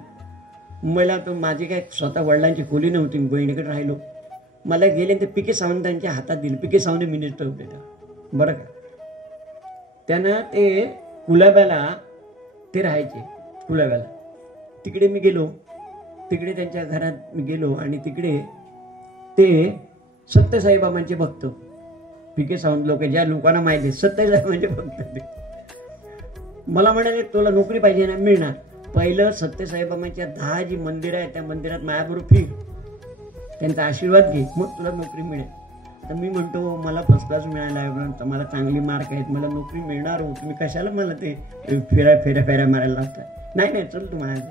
मुंबईला तो माझी काय स्वतः वडिलांची खोली नव्हती, मी बहिणीकडे राहिलो. मला गेले ते PK सावंतांच्या हातात दिले. PK सावंत मिनिस्टर होते तेव्हा, बरं का. त्यांना ते कुलाब्याला ते राहायचे, कुलाब्याला. तिकडे मी गेलो, तिकडे त्यांच्या घरात मी गेलो आणि तिकडे ते सत्यसाईबाबांचे भक्त, PK सावंत लोक, ज्या लोकांना माहिती आहे सत्यसाईबाबांचे भक्त ते. मला म्हणाले तुला नोकरी पाहिजे ना, मिळणार. पहिलं सत्यसाईबाबांच्या 10 जी मंदिरं आहेत त्या मंदिरात माझ्याबरोबर फिर, त्यांचा आशीर्वाद घे, मग तुला नोकरी मिळेल. तर मी म्हणतो मला फर्स्ट क्लास मिळाला आहे, मला चांगली मार्क आहेत, मला नोकरी मिळणार हो, तुम्ही कशाला मला ते फेऱ्या मारायला लागतात. नाही चल तू माझ्या.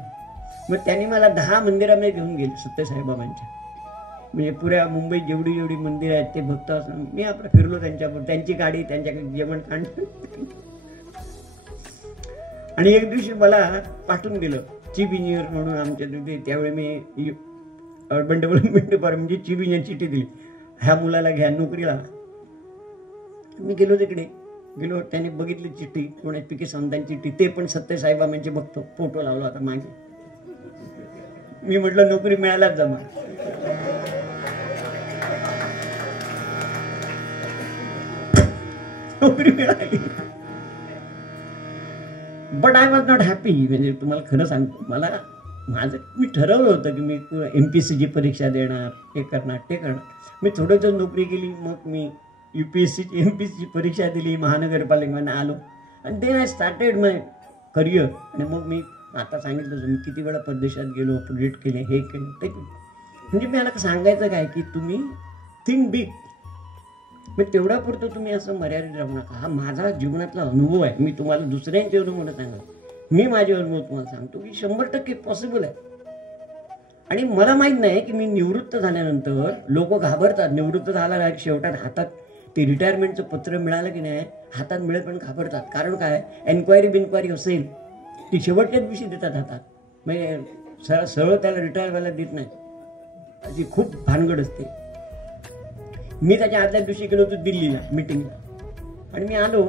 मग त्यांनी मला 10 मंदिरामध्ये घेऊन गेले सत्यसाईबाबांच्या. म्हणजे पुऱ्या मुंबईत जेवढी जेवढी मंदिर आहेत ते भक्त असं मी आपलं फिरलो त्यांच्याबरोबर, त्यांची गाडी, त्यांच्याकडे जेवण खाणं. आणि एक दिवशी मला पाठवून दिलं चीफ इंजिनियर म्हणून आमच्या तिथे. त्यावेळी मी अर्बन डेव्हलपमेंट डिपार्टमेंट म्हणजे चीफ इंजिनियर चिठ्ठी दिली, ह्या मुलाला घ्या नोकरीला. मी गेलो तिकडे, गेलो, त्याने बघितली चिठ्ठी, कोणाची पी के सावंतांची चिठ्ठी, ते पण सत्यसाईबाबांचे बघतो, फोटो लावला होता मागे. मी म्हटलं नोकरी मिळायलाच जमा. नोकरी मिळाली. But I was not happy. म्हणजे तुम्हाला खरं सांगतो, मला मी ठरवलं होतं की मी MPSCची परीक्षा देणार, हे करणार ते करणार. मी थोडं दिवस नोकरी केली, मग मी UPSCची MPSCची परीक्षा दिली, महानगरपालिकेमध्ये आलो, आणि then I started my career. आणि मग मी आता सांगितलं मी किती वेळा परदेशात गेलो, प्रोजेक्ट केले, हे केलं ते केलं. म्हणजे मला सांगायचं काय की तुम्ही थिंक बिग. मग तेवढ्यापुरतं तुम्ही असं मर्यादित राहू नका. हा माझा जीवनातला अनुभव आहे. मी तुम्हाला दुसऱ्यांचे अनुभव सांगतो, मी माझे अनुभव तुम्हाला सांगतो की 100% पॉसिबल आहे. आणि मला माहीत नाही की मी निवृत्त झाल्यानंतर लोक घाबरतात. निवृत्त झाला शेवटात हातात ते रिटायरमेंटचं पत्र मिळालं की नाही, हातात मिळेल पण घाबरतात. कारण काय, एन्क्वायरी बिन्क्वायरी असेल ती शेवटच्याच दिवशी देतात हातात. म्हणजे सरळ त्याला रिटायर व्हायला देत नाही, ती खूप भानगड असते. मी त्याच्या आदल्या दिवशी गेलो होतो दिल्लीला मीटिंगला, आणि मी आलो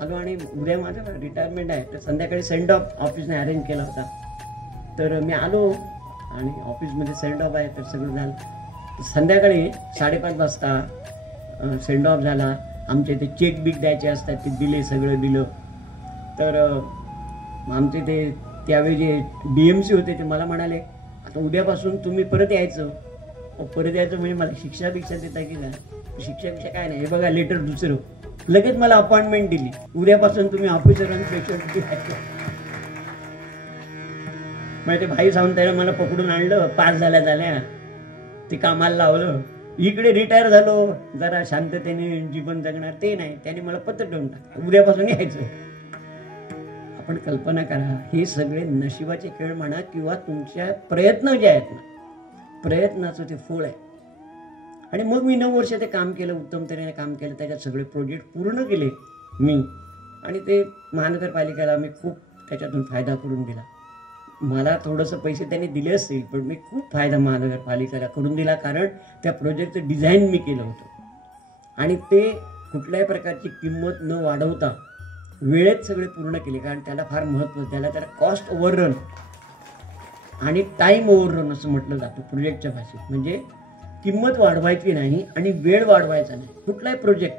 आणि उद्या माझं रिटायरमेंट आहे, तर संध्याकाळी सेंड ऑफ ऑफिसने अरेंज केला होता. तर मी आलो आणि ऑफिसमध्ये सेंड ऑफ आहे, तर सगळं झालं. तर संध्याकाळी 5:30 वाजता सेंड ऑफ झाला. आमच्या इथे चेक बिक द्यायचे असतात, ते दिले, सगळं दिलं. तर आमचे ते त्यावेळी जे BMC होते ते मला म्हणाले, आता उद्यापासून तुम्ही परत यायचं. परत यायचं म्हणजे मला शिक्षा देता की काय? शिक्षा काय नाही, हे बघा लेटर दुसरं. लगेच मला अपॉइंटमेंट दिली, उद्यापासून तुम्ही ऑफिसर आणि पेशंट यायचं. मग ते भाई सावंताला मला पकडून आणलं, पास झाल्या ते कामाला लावलं. इकडे रिटायर झालो, जरा शांततेने जीवन जगणार ते नाही, त्याने मला पत्र देऊन टाकलं, उद्यापासून यायचं. आपण कल्पना करा, हे सगळे नशिबाचे खेळ म्हणा किंवा तुमच्या प्रयत्न जे आहेत ना, प्रयत्नाचं ते फळ आहे. आणि मग मी 9 वर्ष ते काम केलं, उत्तम तऱ्हेने काम केलं, त्याच्यात सगळे प्रोजेक्ट पूर्ण केले मी. आणि ते महानगरपालिकेला मी खूप त्याच्यातून फायदा करून दिला. मला थोडंसं पैसे त्यांनी दिले असतील, पण मी खूप फायदा महानगरपालिकेला करून दिला, कारण त्या प्रोजेक्टचं डिझाईन मी केलं होतं. आणि ते कुठल्याही प्रकारची किंमत न वाढवता वेळेत सगळे पूर्ण केले, कारण त्याला फार महत्त्व, त्याला कॉस्ट ओव्हररन आणि टाईम ओव्हररन असं म्हटलं जातं प्रोजेक्टच्या भाषेत. म्हणजे किंमत वाढवायची नाही आणि वेळ वाढवायचा नाही. कुठलाही प्रोजेक्ट,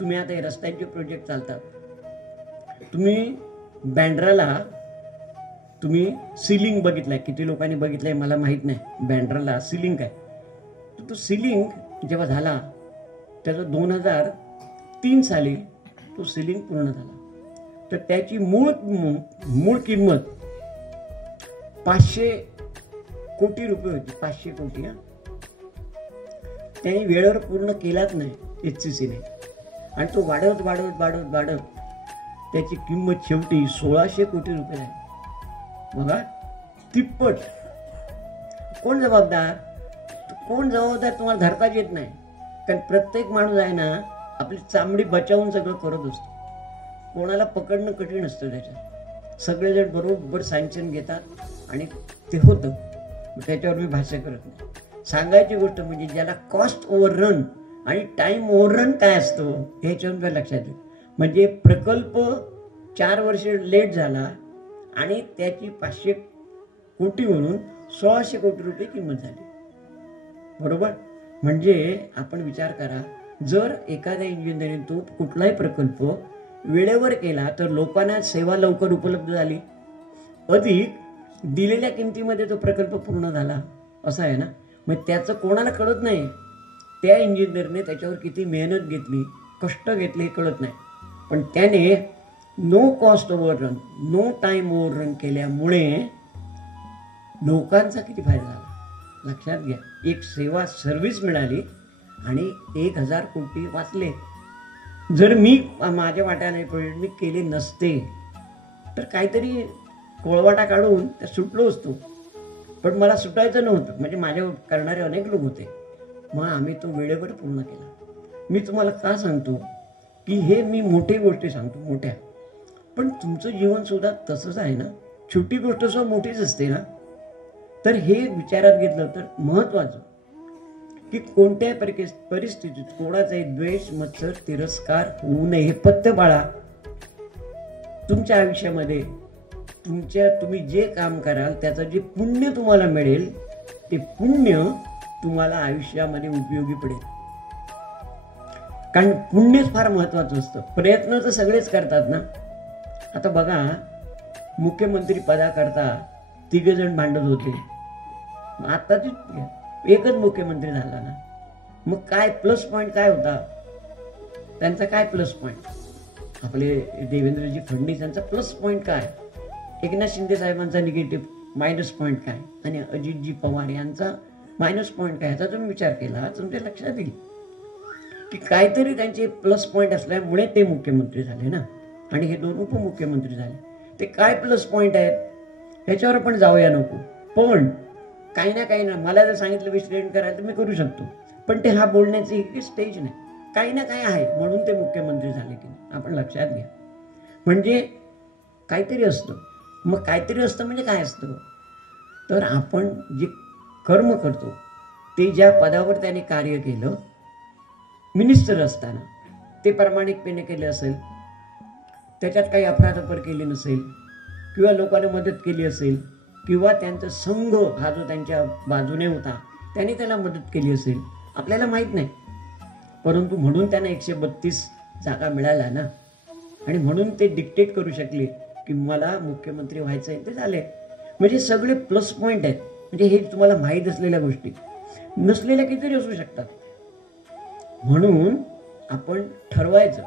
तुम्ही आता हे रस्त्यांचे प्रोजेक्ट चालतात, तुम्ही बँड्राला तुम्ही सिलिंग बघितलंय, किती लोकांनी बघितलंय मला माहीत नाही. बँड्राला सिलिंग आहे, तर तो सिलिंग जेव्हा झाला त्याचा 2003 साली तो सिलिंग पूर्ण झाला. तर त्याची मूळ किंमत 500 कोटी रुपये होती. 500 कोटी. त्यांनी वेळेवर पूर्ण केलाच नाही HCCने, आणि तो वाढवत वाढवत वाढवत वाढत त्याची किंमत शेवटी 1600 कोटी रुपये झाली. बघा, तिप्पट. कोण जबाबदार? तुम्हाला धरताच येत नाही, कारण प्रत्येक माणूस आहे ना आपली चामडी बचावून सगळं करत असतो. कोणाला पकडणं कठीण असतं. त्याच्यात सगळेजण बरोबर सँक्शन घेतात आणि ते होतं. त्याच्यावर मी भाष्य करत नाही. सांगायची गोष्ट म्हणजे ज्याला कॉस्ट ओव्हररन आणि टाईम ओव्हररन काय असतो हे ह्याच्यावर लक्षात येईल. म्हणजे प्रकल्प 4 वर्ष लेट झाला आणि त्याची 500 कोटीवरून 1600 कोटी रुपये किंमत झाली. बरोबर? म्हणजे आपण विचार करा, जर एखाद्या इंजिनिअरिंग तो कुठलाही प्रकल्प वेळेवर केला तर लोकांना सेवा लवकर उपलब्ध झाली, अधिक दिलेल्या किमतीमध्ये तो प्रकल्प पूर्ण झाला, असं आहे ना. मग त्याचं कोणाला कळत नाही, त्या इंजिनियरने त्याच्यावर किती मेहनत घेतली, कष्ट घेतले हे कळत नाही. पण त्याने नो कॉस्ट ओव्हररन, नो टाईम ओव्हररन केल्यामुळे लोकांचा किती फायदा झाला लक्षात घ्या. एक सेवा सर्व्हिस मिळाली आणि 1000 कोटी वाचले. जर मी माझ्या वाट्याने प्रोजेक्ट मी केले नसते तर काहीतरी कोळवाटा काढून त्या सुटलो असतो. पण मला सुटायचं नव्हतं, म्हणजे माझ्या करणारे अनेक लोक होते. मग आम्ही तो वेळेवर पूर्ण केला. मी तुम्हाला का सांगतो की हे मी मोठी गोष्टी सांगतो मोठ्या, पण तुमचं जीवन सुद्धा तसंच आहे ना, छोटी गोष्ट सुद्धा मोठीच असते ना. तर हे विचारात घेतलं तर महत्वाचं की कोणत्याही परिस्थितीत कोणाचाही द्वेष, मत्सर, तिरस्कार होऊ नये. हे पथ्य बाळा. तुमच्या आयुष्यामध्ये तुम्ही जे काम कराल त्याचं जे पुण्य तुम्हाला मिळेल ते पुण्य तुम्हाला आयुष्यामध्ये उपयोगी पडेल. कारण पुण्यच फार महत्वाचं असतं. प्रयत्न तर सगळेच करतात ना. आता बघा, मुख्यमंत्री पदाकरता 3 जण भांडत होते. आता एकच मुख्यमंत्री झाला ना. मग काय प्लस पॉईंट काय होता त्यांचा? काय प्लस पॉईंट? आपले देवेंद्रजी फडणवीस यांचा प्लस पॉईंट काय? एकनाथ शिंदे साहेबांचा निगेटिव्ह मायनस पॉईंट काय? आणि अजितजी पवार यांचा मायनस पॉईंट काय? याचा तुम्ही विचार केला तुमच्या लक्षात येईल की काहीतरी त्यांचे प्लस पॉईंट असल्यामुळे ते मुख्यमंत्री झाले ना. आणि हे 2 उपमुख्यमंत्री झाले. ते काय प्लस पॉईंट आहेत ह्याच्यावर आपण जाऊया नको. पण काही ना मला जर सांगितलं विश्लेषण करायला तर मी करू शकतो, पण ते हा बोलण्याची एक स्टेज नाही. काही ना काही आहे म्हणून ते मुख्यमंत्री झाले की आपण लक्षात घ्या. म्हणजे काहीतरी असतं. मग काहीतरी असतं म्हणजे काय असतं? तर आपण जे कर्म करतो ते ज्या पदावर त्याने कार्य केलं मिनिस्टर असताना ते प्रामाणिकपणे केले असेल, त्याच्यात काही अफरातफर केली नसेल, किंवा लोकांना मदत केली असेल, किंवा त्यांचा संघ हा जो त्यांच्या बाजूने होता त्याने त्याला मदत केली असेल, आपल्याला माहीत नाही. परंतु म्हणून त्यांना 132 जागा मिळाल्या ना. आणि म्हणून ते डिक्टेट करू शकले की मला मुख्यमंत्री व्हायचं आहे, ते झाले. म्हणजे सगळे प्लस पॉईंट आहेत. म्हणजे हे तुम्हाला माहीत असलेल्या गोष्टी नसलेल्या कितीतरी असू शकतात. म्हणून आपण ठरवायचं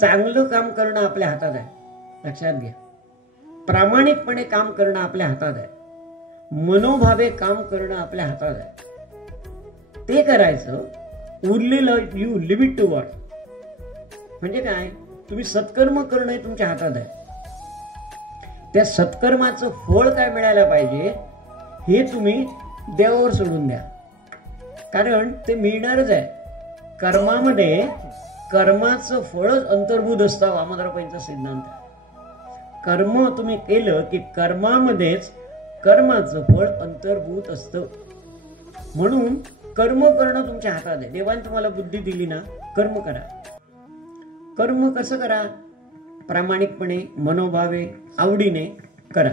चांगलं काम करणं आपल्या हातात आहे. लक्षात घ्या. प्रामाणिकपणे काम करणं आपल्या हातात आहे. मनोभावे काम करणं आपल्या हातात आहे. ते करायचं. उरलेलं you leave it to God. म्हणजे काय? तुम्ही सत्कर्म करणं हे तुमच्या हातात आहे. त्या सत्कर्माचं फळ काय मिळायला पाहिजे हे तुम्ही देवावर सोडून द्या. कारण ते मिळणारच आहे. कर्मामध्ये कर्माचं फळच अंतर्भूत असतं. वामनरावांचा सिद्धांत. कर्म तुम्ही केलं की कर्मामध्येच कर्माचं फळ अंतर्भूत असतं. म्हणून कर्म करणं तुमच्या हातात आहे. देवाने तुम्हाला बुद्धी दिली ना, कर्म करा. कर्म कसं करा? प्रामाणिकपणे, मनोभावे, आवडीने करा.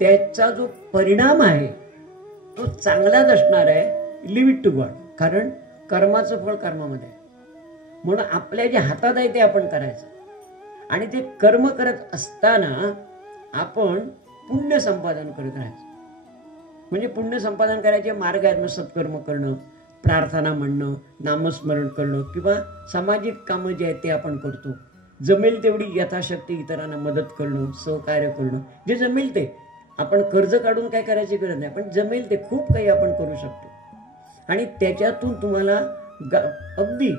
त्याचा जो परिणाम आहे तो चांगलाच असणार आहे. Leave it to God. कारण कर्माचं फळ कर्मामध्ये आहे. म्हणून आपल्या जे हातात आहे ते आपण करायचं. आणि ते कर्म करत असताना आपण पुण्य संपादन करत राहायचं. म्हणजे पुण्य संपादन करायचे मार्ग आहेत. सत्कर्म करणं, प्रार्थना म्हणणं, नामस्मरण करणं, किंवा सामाजिक कामं जे आहेत ते आपण करतो. जमेल तेवढी यथाशक्ती इतरांना मदत करणं, सहकार्य करणं. जे जमेल ते. आपण कर्ज काढून काय करायची गरज नाही, पण जमेल ते खूप काही आपण करू शकतो. आणि त्याच्यातून तुम्हाला अगदी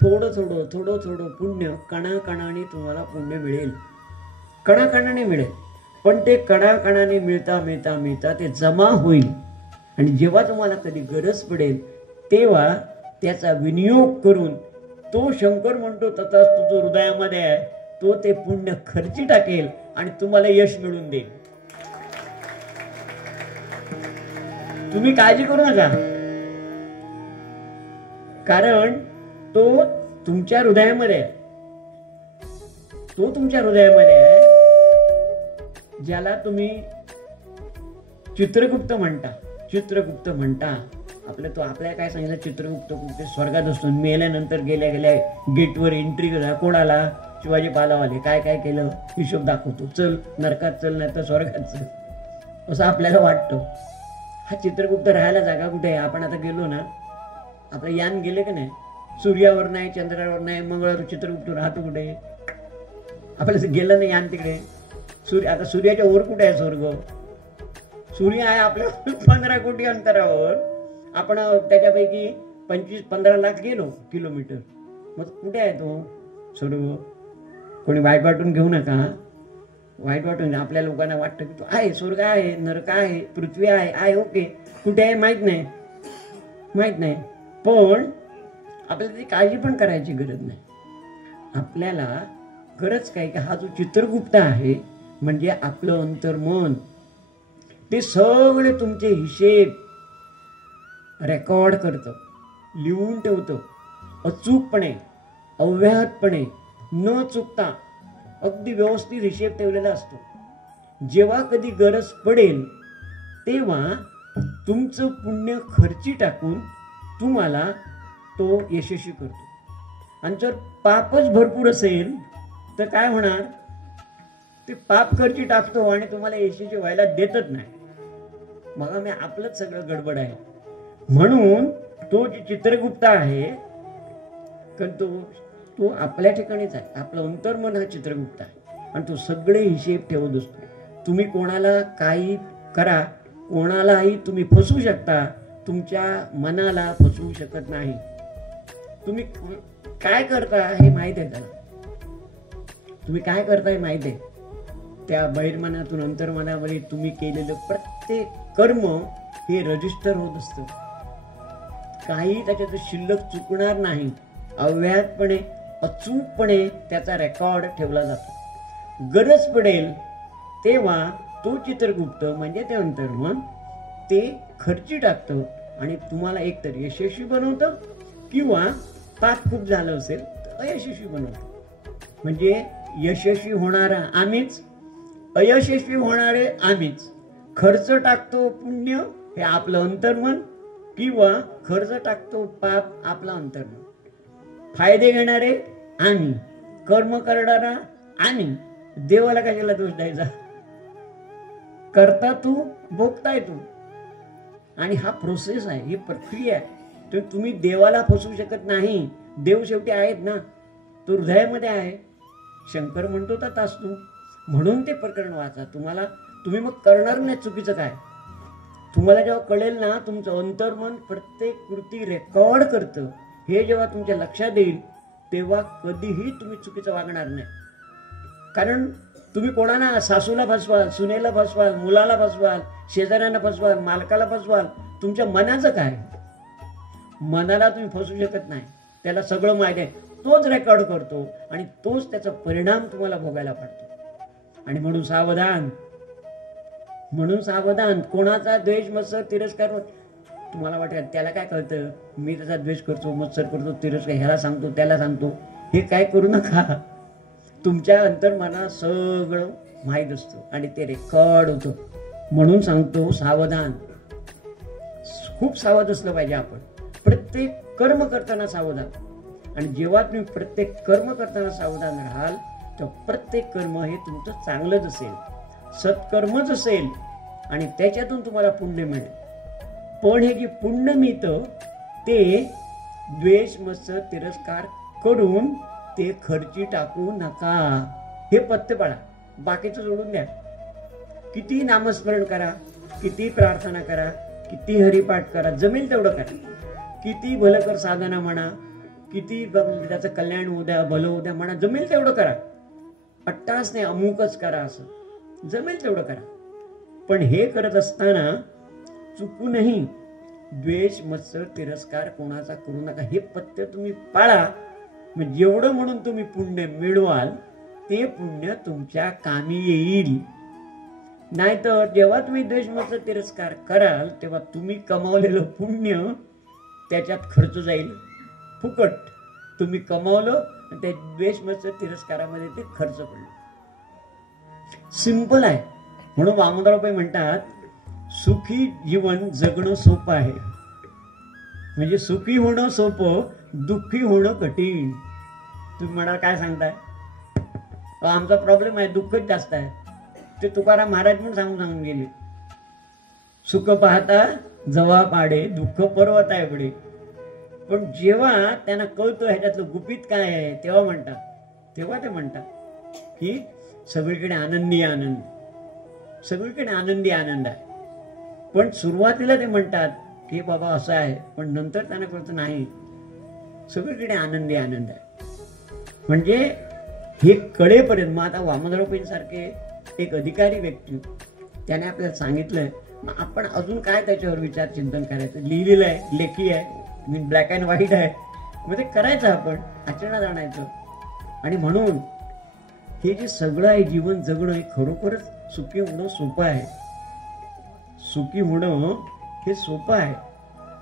थोडं थोडं पुण्य कणाकणाने तुम्हाला पुण्य मिळेल. कणाकणाने मिळेल. पण ते कणाकणाने मिळता ते जमा होईल. आणि जेव्हा तुम्हाला कधी गरज पडेल तेव्हा त्याचा विनियोग करून तो शंकर म्हणतो तथास्तु जो हृदयामध्ये आहे तो ते पुण्य खर्ची टाकेल आणि तुम्हाला यश मिळून देईल. तुम्ही काळजी करू नका. कारण तो तुमच्या हृदयामध्ये आहे. तो तुमच्या हृदयामध्ये आहे. ज्याला तुम्ही चित्रगुप्त म्हणता. तो आपल्याला काय सांगितलं? चित्रगुप्त कुठे स्वर्गात असतो. मेल्यानंतर गेल्या गेटवर एंट्री कोणाला? शिवाजी पालावाले. काय केलं हिशोब दाखवतो. चल नरकात चल, नाही तर स्वर्गात चल, असं आपल्याला वाटतं. हा चित्रगुप्त राहायला जागा कुठे आहे? आपण आता गेलो ना, आपलं यान गेले की नाही, सूर्यावर नाही, चंद्रावर नाही, मंगळावर, चित्रगुप्त राहतो कुठे? आपल्याला गेलं नाही यान तिकडे. आता सूर्याच्या वर कुठे आहे स्वर्ग? सूर्य आहे आपल्या 15 कोटी अंतरावर. आपण त्याच्यापैकी 25-15 लाख गेलो किलोमीटर. मग कुठे आहे तो स्वर्ग? कोणी वाईट वाटून घेऊ नका. वाईट वाटून आपल्या लोकांना वाटतं की तो आहे, स्वर्ग आहे, नरक आहे, पृथ्वी आहे, ओके. कुठे आहे माहीत नाही. माहित नाही. पण आपल्याला ती काळजी पण करायची गरज नाही. आपल्याला गरज काय की हा जो चित्रगुप्त आहे म्हणजे आपलं अंतर्मन, ते सगळे तुमचे हिशेब रेकॉर्ड करतं, लिहून ठेवतं, अचूकपणे, अव्याहतपणे, न चुकता अगदी व्यवस्थित हिशेब ठेवलेला असतो. जेव्हा कधी गरज पडेल तेव्हा तुमचं पुण्य खर्ची टाकून तुम्हाला तो यशस्वी करतो. आणि जर पापच भरपूर असेल तर काय होणार? ते पाप खर्ची टाकतो आणि तुम्हाला यशस्वी व्हायला देतच नाही. मग मी आपलंच सगळं गडबड आहे. म्हणून तो जे चित्रगुप्त आहे तो आपल्या ठिकाणीच आहे. आपलं अंतर्मन हा चित्रगुप्त आहे आणि तो सगळे हिशेब ठेवत असतो. तुम्ही कोणाला काही करा, कोणालाही तुम्ही फसवू शकता, तुमच्या मनाला फसवू शकत नाही. तुम्ही काय करता हे माहित आहे त्याला. तुम्ही काय करताय माहित आहे. त्या बहिर्मनातून अंतर्मनामध्ये तुम्ही केलेलं प्रत्येक कर्म हे रजिस्टर होत असतं. काही त्याच्यात शिल्लक चुकणार नाही. अव्याहतपणे, अचूकपणे त्याचा रेकॉर्ड ठेवला जातो. गरज पडेल तेव्हा तो चित्रगुप्त म्हणजे ते अंतर्मन ते खर्ची टाकतं आणि तुम्हाला एकतर यशस्वी बनवतं किंवा पाप खूप झालं असेल तर अयशस्वी बनवतं. म्हणजे यशस्वी होणारा आम्हीच, अयशस्वी होणारे आम्हीच. खर्च टाकतो पुण्य हे आपलं अंतर्मन किंवा खर्च टाकतो पाप आपला अंतर्मन. फायदे घेणारे आम्ही, कर्म करणारा आम्ही. देवाला कशाला दोष द्यायचा? करता तू, भोगताय तू. आणि हा प्रोसेस आहे, ही प्रक्रिया आहे. तर तुम्ही देवाला फसवू शकत नाही. देव शेवटी आहेत ना, तो हृदयामध्ये आहे. शंकर म्हणतो तर असतो. म्हणून ते प्रकरण वाचा. तुम्ही मग करणार नाही चुकीचं काय. तुम्हाला जेव्हा कळेल ना तुमचं अंतर्मन प्रत्येक कृती रेकॉर्ड करतं, हे जेव्हा तुमच्या लक्षात येईल तेव्हा कधीही तुम्ही चुकीचं वागणार नाही. कारण तुम्ही कोणाला, सासूला फसवाल, सुनेला फसवाल, मुलाला फसवाल, शेजाऱ्यांना फसवाल, मालकाला फसवाल. तुमच्या मनाचं काय? मनाला तुम्ही फसवू शकत नाही. त्याला सगळं माहिती आहे. तोच रेकॉर्ड करतो आणि तोच त्याचा परिणाम तुम्हाला भोगायला पडतो. आणि म्हणून सावधान, म्हणून सावधान. कोणाचा द्वेष, मत्सर, तिरस्कार. तुम्हाला वाटेल त्याला काय कळतं, मी त्याचा द्वेष करतो, मत्सर करतो, तिरस्कार ह्याला सांगतो, त्याला सांगतो. हे काय करू नका. तुमच्या अंतर्मनात सगळं माहीत असतं आणि ते रेकॉर्ड होतं. म्हणून सांगतो सावधान. खूप सावध असलं पाहिजे आपण. प्रत्येक कर्म करताना सावधान. आणि जेव्हा तुम्ही प्रत्येक कर्म करताना सावधान राहाल तर प्रत्येक कर्म हे तुमचं चांगलंच असेल, सत्कर्मच असेल आणि त्याच्यातून तुम्हाला पुण्य मिळेल. पण हे जे पुण्य मिळतं ते द्वेष, मत्सर, तिरस्कार करून ते खर्ची टाकू नका. हे पथ्य पाळा. बाकीचं सोडून द्या. किती नामस्मरण करा, किती प्रार्थना करा, किती हरिपाठ करा, जमेल तेवढं करा. किती भलं कर साधना म्हणा, किती त्याचं कल्याण होऊ द्या, भलं होऊ द्या म्हणा, जमेल तेवढं करा. अट्टास नाही अमुकच करा असं जमेल तेवढं करा. पण हे करत असताना चुकूनही द्वेष, मत्सर, तिरस्कार कोणाचा करू नका. हे पथ्य तुम्ही पाळा. मग जेवढं म्हणून तुम्ही पुण्य मिळवाल ते पुण्य तुमच्या कामी येईल. नाहीतर जेव्हा तुम्ही द्वेष, मत्सर, तिरस्कार कराल तेव्हा तुम्ही कमावलेलं पुण्य त्याच्यात खर्च जाईल फुकट. तुम्ही कमावलं आणि त्या द्वेष, मत्सर, तिरस्कारामध्ये ते खर्च पडलं. सिंपल आहे. म्हणून वामनराव म्हणतात सुखी जीवन जगणं सोपं आहे. म्हणजे सुखी होणं सोपं, दुःखी होणं कठीण. तुम्ही म्हणाल काय सांगताय? आमचा प्रॉब्लेम आहे, दुःखच जास्त आहे. ते तुकाराम महाराज पण सांगून गेले. सुख पाहता जवा पाडे, दुःख पर्वत आहे पुढे. पण जेव्हा त्यांना कळतं ह्याच्यातलं गुपित काय आहे तेव्हा ते म्हणतात की सगळीकडे आनंदी आनंद, सगळीकडे आनंदी आनंद आहे. पण सुरुवातीला ते म्हणतात की बाबा असं आहे, पण नंतर त्यांना कळतं नाही, सगळीकडे आनंदी आनंद आहे. म्हणजे हे कळेपर्यंत. मग आता वामनराव सारखे एक अधिकारी व्यक्ती त्याने आपल्याला सांगितलंय आपण अजून काय त्याच्यावर विचार चिंतन करायचं? लिहिलेलं आहे, लेखी आहे, ब्लॅक अँड व्हाईट आहे, मग ते करायचं, आपण आचरणात आणायचं. आणि म्हणून हे जे सगळं आहे जीवन जगणं हे खरोखरच सुखी होणं सोपं आहे. सुखी होणं हे सोपं आहे.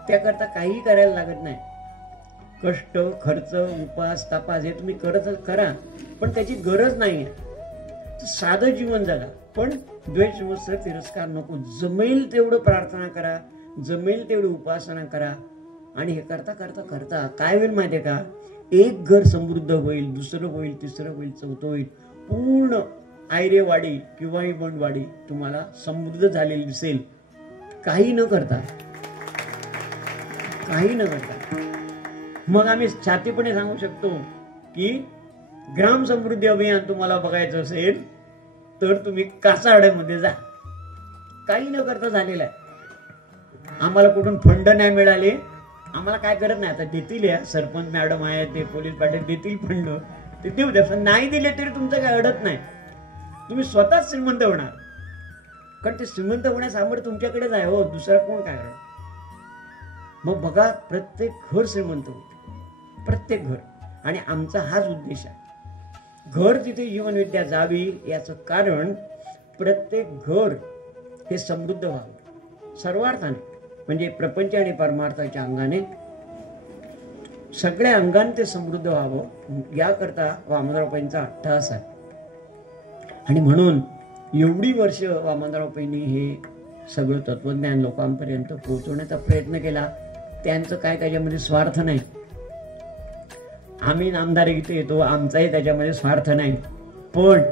त्याकरता काही करायला लागत नाही. कष्ट, खर्च, उपास, तपास हे तुम्ही करतच करा, पण त्याची गरज नाही आहे. साधं जीवन जगा, पण द्वेष, मत्सर, तिरस्कार नको. जमेल तेवढं प्रार्थना करा, जमेल तेवढी उपासना करा. आणि हे करता करता करता काय होईल माहितीये का? एक घर समृद्ध होईल, दुसरं होईल, तिसरं होईल, चौथं होईल. पूर्ण आयरेवाडी किंवा ही बनवाडी तुम्हाला समृद्ध झालेली दिसेल, काही न करता, काही न करता. मग आम्ही छातीपणे सांगू शकतो की ग्राम समृद्धी अभियान तुम्हाला बघायचं असेल तर तुम्ही कासारड्यामध्ये जा. काही न करता झालेलं आहे. आम्हाला कुठून फंड नाही मिळाले, आम्हाला काय करत नाही. आता देतील, या सरपंच मॅडम आहे, ते पोलीस पाटील देतील फंड, ते देऊ द्या. पण नाही दिले तरी तुमचं काय अडत नाही. तुम्ही स्वतःच श्रीमंत होणार, कारण ते श्रीमंत होण्यास सामर्थ्य तुमच्याकडेच आहे हो, दुसरा कोण काय करणार. मग बघा, प्रत्येक घर श्रीमंत होते, प्रत्येक घर. आणि आमचा हाच उद्देश आहे. घर तिथे जीवनविद्या जावी याचं कारण प्रत्येक घर हे समृद्ध व्हावं सर्वार्थाने, म्हणजे प्रपंच आणि परमार्थाच्या अंगाने, सगळ्या अंगाने ते समृद्ध व्हावं याकरता वामनरावपाईंचा अट्टहास आहे. आणि म्हणून एवढी वर्ष वामनरावपाईंनी हे सगळं तत्वज्ञान लोकांपर्यंत पोहोचवण्याचा प्रयत्न केला. त्यांचं काय त्याच्यामध्ये स्वार्थ नाही. आम्ही नामदार इथे येतो, आमचाही त्याच्यामध्ये स्वार्थ नाही. पण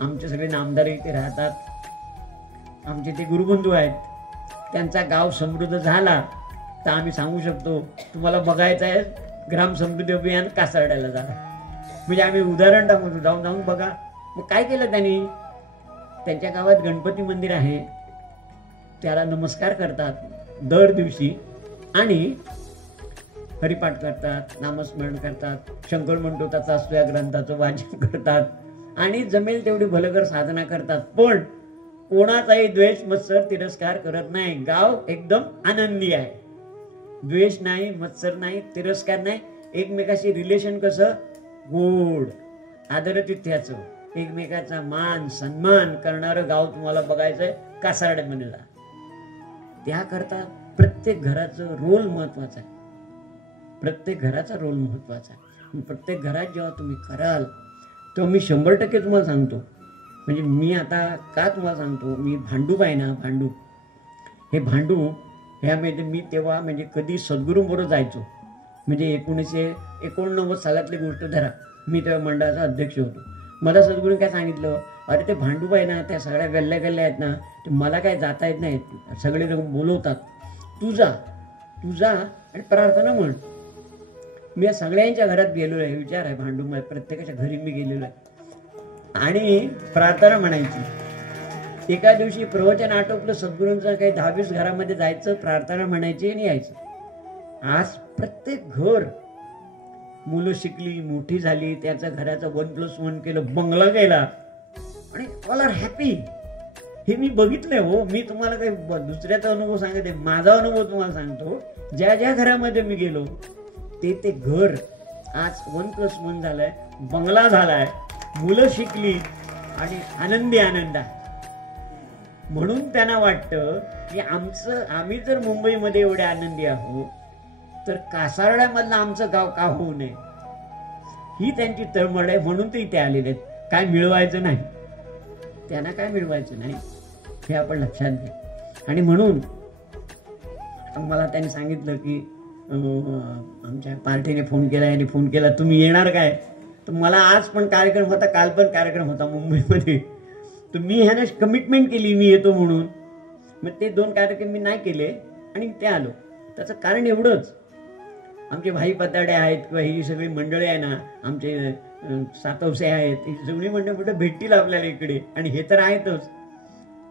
आमचे सगळे नामदार इथे राहतात, आमचे ते गुरुबंधू आहेत. त्यांचा गाव समृद्ध झाला तर आम्ही सांगू शकतो, तुम्हाला बघायचं आहे ग्राम समृद्धी अभियान, कासारड्याला जा. म्हणजे आम्ही उदाहरण टाकतो, जाऊन जाऊन बघा. मग काय केलं त्यांनी? त्यांच्या गावात गणपती मंदिर आहे, त्याला नमस्कार करतात दर दिवशी, आणि हरिपाठ करतात, नामस्मरण करतात, शंकर मंडोताचा असतो या ग्रंथाचं वाचन करतात, आणि जमेल तेवढी भलगर साधना करतात. पण कोणाचाही द्वेष, मत्सर, तिरस्कार करत नाही. गाव एकदम आनंदी आहे. द्वेष नाही, मत्सर नाही, तिरस्कार नाही. एकमेकाशी रिलेशन कसं गोड, आदरातिथ्याचं, एकमेकाचा मान सन्मान करणारं गाव तुम्हाला बघायचंय कासारड्यामध्ये जा. त्याकरता प्रत्येक घराचं रोल महत्वाचा आहे. प्रत्येक घराचा रोल महत्वाचा आहे. प्रत्येक घरात जेव्हा तुम्ही कराल तेव्हा मी 100% तुम्हाला सांगतो, म्हणजे मी आता का तुम्हाला सांगतो, मी भांडूप आहे ना, भांडूप, हे भांडूप ह्यामध्ये मी तेव्हा म्हणजे कधी सद्गुरूंबरोबर जायचो. म्हणजे 1989 सालातली गोष्ट धरा, मी तेव्हा मंडळाचा अध्यक्ष होतो. मला सद्गुरूंनी काय सांगितलं, अरे ते भांडूप आहे ना, त्या सगळ्या गल्ल्या गल्ल्या आहेत ना, ते मला काय जाता येत नाहीत, सगळे लोक बोलवतात, तू जा आणि प्रार्थना म्हण. मी या सगळ्यांच्या घरात गेलेलो आहे, विचार आहे, भांडूप प्रत्येकाच्या घरी मी गेलेलो आहे आणि प्रार्थना म्हणायची. एका दिवशी प्रवचन आटोपलं सद्गुरूंचं, काही 10-20 घरामध्ये जायचं, प्रार्थना म्हणायची आणि यायचं. आज प्रत्येक घर, मुलं शिकली, मोठी झाली, त्याच्या घराचं 1+1 केलं, बंगला गेला, आणि ऑल आर हॅपी. हे मी बघितलंय हो. मी तुम्हाला काही दुसऱ्याचा अनुभव सांगत आहे, माझा अनुभव तुम्हाला सांगतो. ज्या ज्या घरामध्ये मी गेलो ते घर आज 1+1 झालंय, बंगला झालाय, मुलं शिकली आणि आनंदी आनंद आहे. म्हणून त्यांना वाटतं की आम्ही जर मुंबईमध्ये एवढे आनंदी आहोत तर कासारड्यामधलं आमचं गाव का होऊ नये, ही त्यांची तळमळ आहे. म्हणून ते इथे आलेले आहेत. काय मिळवायचं नाही त्यांना, काय मिळवायचं नाही हे आपण लक्षात घ्या. आणि म्हणून मला त्यांनी सांगितलं की आमच्या पार्टीने फोन केला, आणि फोन केला, तुम्ही येणार काय? तर मला आज पण कार्यक्रम होता, काल पण कार्यक्रम होता मुंबईमध्ये, तर मी ह्यानं कमिटमेंट केली मी येतो म्हणून. मग ते 2 कार्यक्रम मी नाही केले आणि ते आलो. त्याचं कारण एवढंच, आमचे भाई पताडे आहेत किंवा ही सगळी मंडळी आहे ना, आमचे सातवसे आहेत, ही सगळी मंडळी कुठं भेटतील आपल्याला इकडे, आणि हे तर आहेतच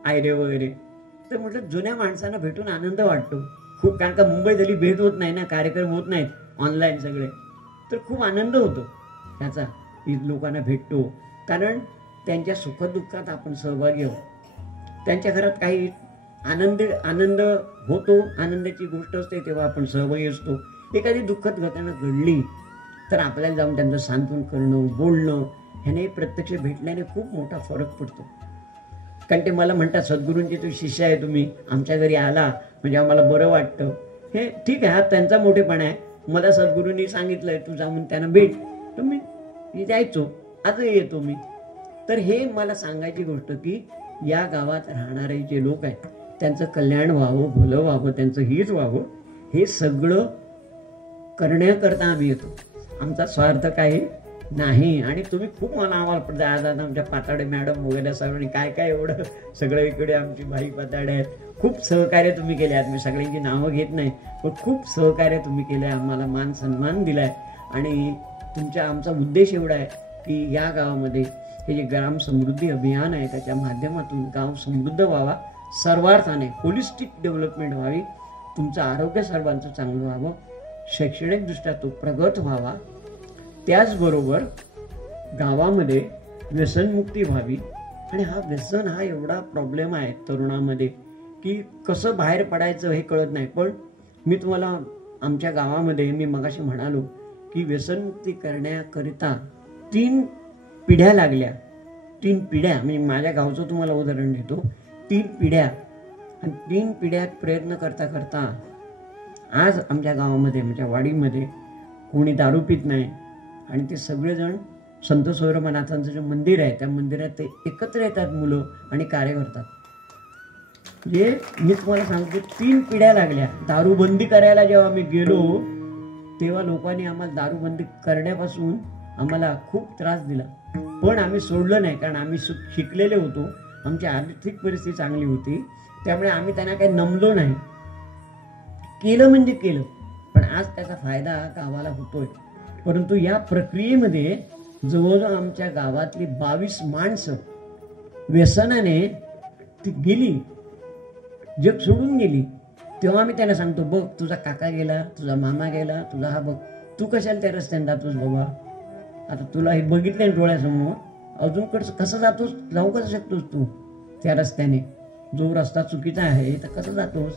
आयरे वगैरे. तर म्हटलं जुन्या माणसांना भेटून आनंद वाटतो खूप, कारण का मुंबई झाली भेट होत नाही ना, कार्यक्रम होत नाहीत ऑनलाईन सगळे, तर खूप आनंद होतो त्याचा, लोकांना भेटतो. कारण त्यांच्या सुखदुःखात आपण सहभागी आहोत. त्यांच्या घरात काही आनंद होतो, आनंदाची गोष्ट असते तेव्हा आपण सहभागी असतो. एखादी दुःखद घटना घडली तर आपल्याला जाऊन त्यांचं सांत्वन करणं, बोलणं, ह्याने प्रत्यक्ष भेटल्याने खूप मोठा फरक पडतो. कारण ते मला म्हणतात, सद्गुरूंचे तो शिष्य आहे, तुम्ही आमच्या घरी आला म्हणजे आम्हाला बरं वाटतं. हे ठीक आहे, हा त्यांचा मोठेपणा आहे. मला सद्गुरूंनी सांगितलंय तू जाऊन त्यांना भेट, तर मी जायचो, आजही येतो मी. तर हे मला सांगायची गोष्ट की या गावात राहणारे जे लोक आहेत त्यांचं कल्याण व्हावं, भलं व्हावं, त्यांचं हित व्हावं, हे सगळं करण्याकरता आम्ही येतो. आमचा स्वार्थ काही नाही. आणि तुम्ही खूप मला आम्हाला पडतं. आज आमच्या पाताडे मॅडम वगैरे सर्वांनी काय काय एवढं सगळं इकडे आमची भाई पाताडे आहेत, खूप सहकार्य तुम्ही केले आहेत. मी सगळ्यांची नावं घेत नाही, पण खूप सहकार्य तुम्ही केलं आहे, आम्हाला मान सन्मान दिला आहे. आणि आमचा उद्देश एवढा आहे की या गावामध्ये हे जे ग्राम समृद्धी अभियान आहे त्याच्या माध्यमातून गाव समृद्ध व्हावा, सर्वार्थाने होलिस्टिक डेव्हलपमेंट व्हावी, तुमचं आरोग्य सर्वांचं चांगलं व्हावं, शैक्षणिकदृष्ट्या तो प्रगत व्हावा, त्याचबरोबर गावामध्ये व्यसनमुक्ती व्हावी. आणि व्यसन हा एवढा प्रॉब्लेम आहे तरुणामध्ये की कसं बाहेर पडायचं हे कळत नाही. पण मी तुम्हाला आमच्या गावामध्ये मी मगाशी म्हणालो की व्यसनमुक्ती करण्याकरिता 3 पिढ्या लागल्या. 3 पिढ्या म्हणजे माझ्या गावचं तुम्हाला उदाहरण देतो. 3 पिढ्या आणि 3 पिढ्यात प्रयत्न करता करता आज आमच्या गावामध्ये, आमच्या वाडीमध्ये कोणी दारू पित नाही. आणि ते सगळेजण संत स्वरमनाथांचं जे मंदिर आहे त्या मंदिरात ते एकत्र येतात मुलं आणि कार्य करतात. जे मी तुम्हाला सांगतो 3 पिढ्या लागल्या. दारूबंदी करायला जेव्हा आम्ही गेलो तेव्हा लोकांनी आम्हाला दारूबंदी करण्यापासून आम्हाला खूप त्रास दिला, पण आम्ही सोडलं नाही. कारण आम्ही शिकलेले होतो, आमची आर्थिक परिस्थिती चांगली होती, त्यामुळे आम्ही त्यांना काही नमलो नाही. केलं म्हणजे केलं. पण आज त्याचा फायदा गावाला होतोय. परंतु या प्रक्रियेमध्ये जवळजवळ आमच्या गावातली 22 माणसं व्यसनाने ती गेली, जग सोडून गेली. तेव्हा आम्ही त्यांना सांगतो, बघ तुझा काका गेला, तुझा मामा गेला, तुझा हा बघ, तू कशाला त्या रस्त्याने जातोस बाबा? आता तुला हे बघितलं डोळ्यासमोर, अजून कसं जातोस, जाऊ कसं शकतोस तू त्या रस्त्याने? जो रस्ता चुकीचा आहे तर कसं जातोस?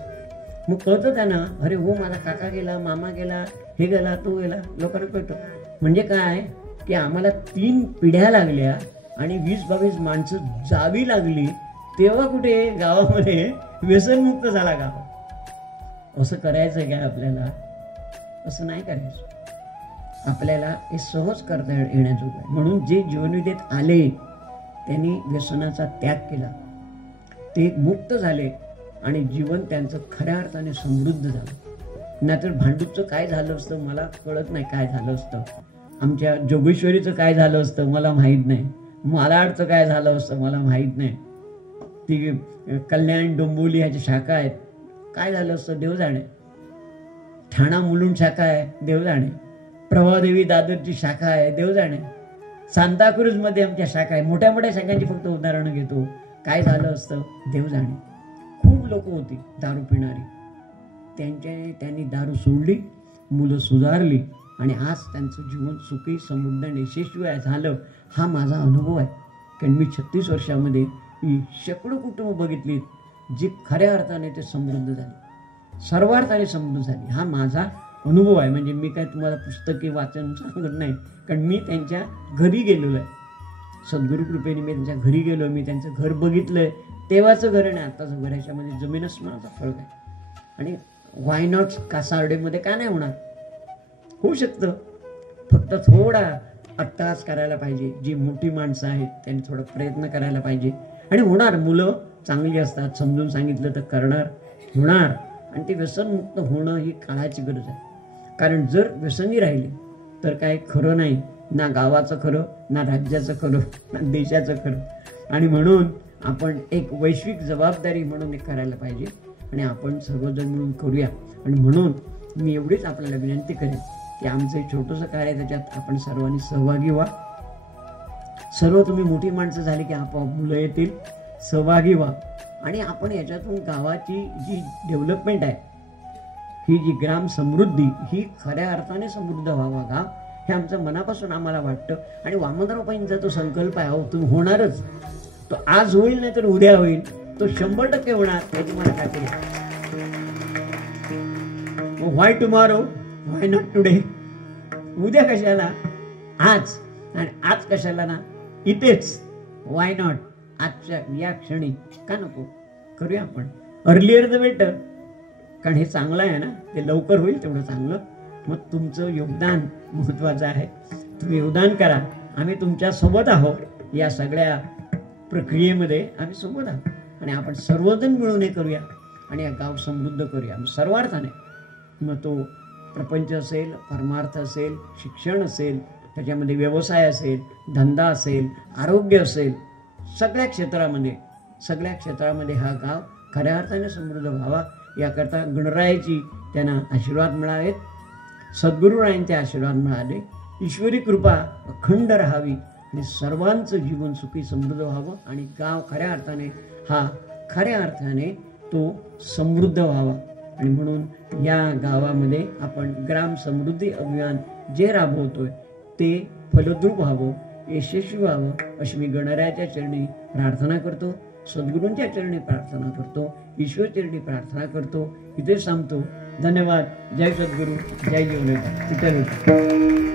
मग कळतं त्यांना, अरे हो माझा काका गेला, मामा गेला, हे गेला, तो गेला. लोकांना कळतं. म्हणजे काय की आम्हाला 3 पिढ्या लागल्या आणि 20-22 माणसं जावी लागली, तेव्हा कुठे गावामध्ये व्यसनमुक्त झाला गाव. असं करायचं काय आपल्याला? असं नाही करायचं. आपल्याला हे सहज करता येण्याजोगं आहे. म्हणून जे जीवनविद्येत आले त्यांनी व्यसनाचा त्याग केला, ते मुक्त झाले आणि जीवन त्यांचं खऱ्या अर्थाने समृद्ध झालं. नाहीतर भांडूपचं काय झालं असतं मला कळत नाही, काय झालं असतं. आमच्या जोगेश्वरीचं काय झालं असतं मला माहीत नाही. मालाडचं काय झालं असतं मला माहीत नाही. ती कल्याण डोंबिवली ह्याच्या शाखा आहेत, काय झालं असतं देव जाणे. ठाणा मुलुंड शाखा आहे, देव जाणे. प्रभादेवी दादरची शाखा आहे, देव जाणे. सांताक्रूजमध्ये आमच्या शाखा आहे. मोठ्या मोठ्या शाखांची फक्त उदाहरणं घेतो. काय झालं असतं देव जाणे. खूप लोक होती दारू पिणारी, त्यांनी दारू सोडली, मुलं सुधारली आणि आज त्यांचं जीवन सुखी समृद्ध आणि यशस्वी झालं. हा माझा अनुभव आहे. कारण मी 36 वर्षामध्ये शेकडो कुटुंब बघितली जी खऱ्या अर्थाने ते समृद्ध झाली, सर्वार्थाने समृद्ध झाली. हा माझा अनुभव आहे. म्हणजे मी काय तुम्हाला पुस्तके वाचन सांगत नाही, कारण मी त्यांच्या घरी गेलेलो आहे. सद्गुरू कृपेने मी त्यांच्या घरी गेलो, मी त्यांचं घर बघितलंय. तेव्हाचं घर आणि आताचं घर ह्याच्यामध्ये जमीन अस्मानाचा फरक आहे. आणि व्हाय नॉट कासार्डेमध्ये का नाही होणार? होऊ शकतं, फक्त थोडा अट्टहास करायला पाहिजे. जी मोठी माणसं आहेत त्यांनी थोडा प्रयत्न करायला पाहिजे आणि होणार. मुलं चांगली असतात, समजून सांगितलं तर करणार, होणार. आणि ते व्यसनमुक्त होणं ही काळाची गरज आहे. कारण जर व्यसनी राहिले तर काय खरं नाही, ना गावाचं खरं, ना राज्याचं खरं, ना देशाचं खरं. आणि म्हणून आपण एक वैश्विक जबाबदारी म्हणून एक करायला पाहिजे आणि आपण सर्वजण मिळून करूया. आणि म्हणून मी एवढीच आपल्याला विनंती करेन की आमचं एक छोटंसं कार्य त्याच्यात आपण सर्वांनी सहभागी व्हा. सर्व तुम्ही मोठी माणसं झाली की आपोआप मुलं येतील, सहभागी व्हा. आणि आपण याच्यातून गावाची जी डेव्हलपमेंट आहे, ही जी ग्राम समृद्धी, ही खऱ्या अर्थाने समृद्ध व्हावा गाव, हे आमचं मनापासून आम्हाला वाटतं. आणि वामनराव पाईंचा तो संकल्प आहे, तो होणारच. तो आज होईल नाही तर उद्या होईल. तो 100% होणार याची मला खात्री आहे. व्हाय टुमॉरो, व्हाय नॉट टुडे? उद्या कशाला, आज. आणि आज कशाला ना, इथेच. व्हाय नॉट, आजच्या या क्षणी का नको करूया आपण. अर्लियर द बेटर, कारण हे चांगलं आहे ना, ते लवकर होईल तेवढं चांगलं. मग तुमचं योगदान महत्वाचं आहे. तुम्ही योगदान करा. आम्ही तुमच्या सोबत आहोत. या सगळ्या प्रक्रियेमध्ये आम्ही सोबत आहोत. आणि आपण सर्वजण मिळून हे करूया आणि या गाव समृद्ध करूया सर्वार्थाने. मग तो प्रपंच असेल, परमार्थ असेल, शिक्षण असेल, त्याच्यामध्ये व्यवसाय असेल, धंदा असेल, आरोग्य असेल, सगळ्या क्षेत्रामध्ये हा गाव खऱ्या अर्थाने समृद्ध व्हावा याकरता गणरायाची त्यांना आशीर्वाद मिळावेत, सद्गुरुरायांचे आशीर्वाद मिळाले, ईश्वरी कृपा अखंड राहावी आणि सर्वांचं जीवन सुखी समृद्ध व्हावं आणि गाव खऱ्या अर्थाने तो समृद्ध व्हावा. आणि म्हणून या गावामध्ये आपण ग्राम समृद्धी अभियान जे राबवतोय ते फलद्रूप व्हावं, यशस्वी व्हावं अशी मी गणरायाच्या चरणी प्रार्थना करतो, सद्गुरूंच्या चरणी प्रार्थना करतो, ईश्वर चरणी प्रार्थना करतो. इथे सांगतो. धन्यवाद. जय सद्गुरू, जय जीवनदाता.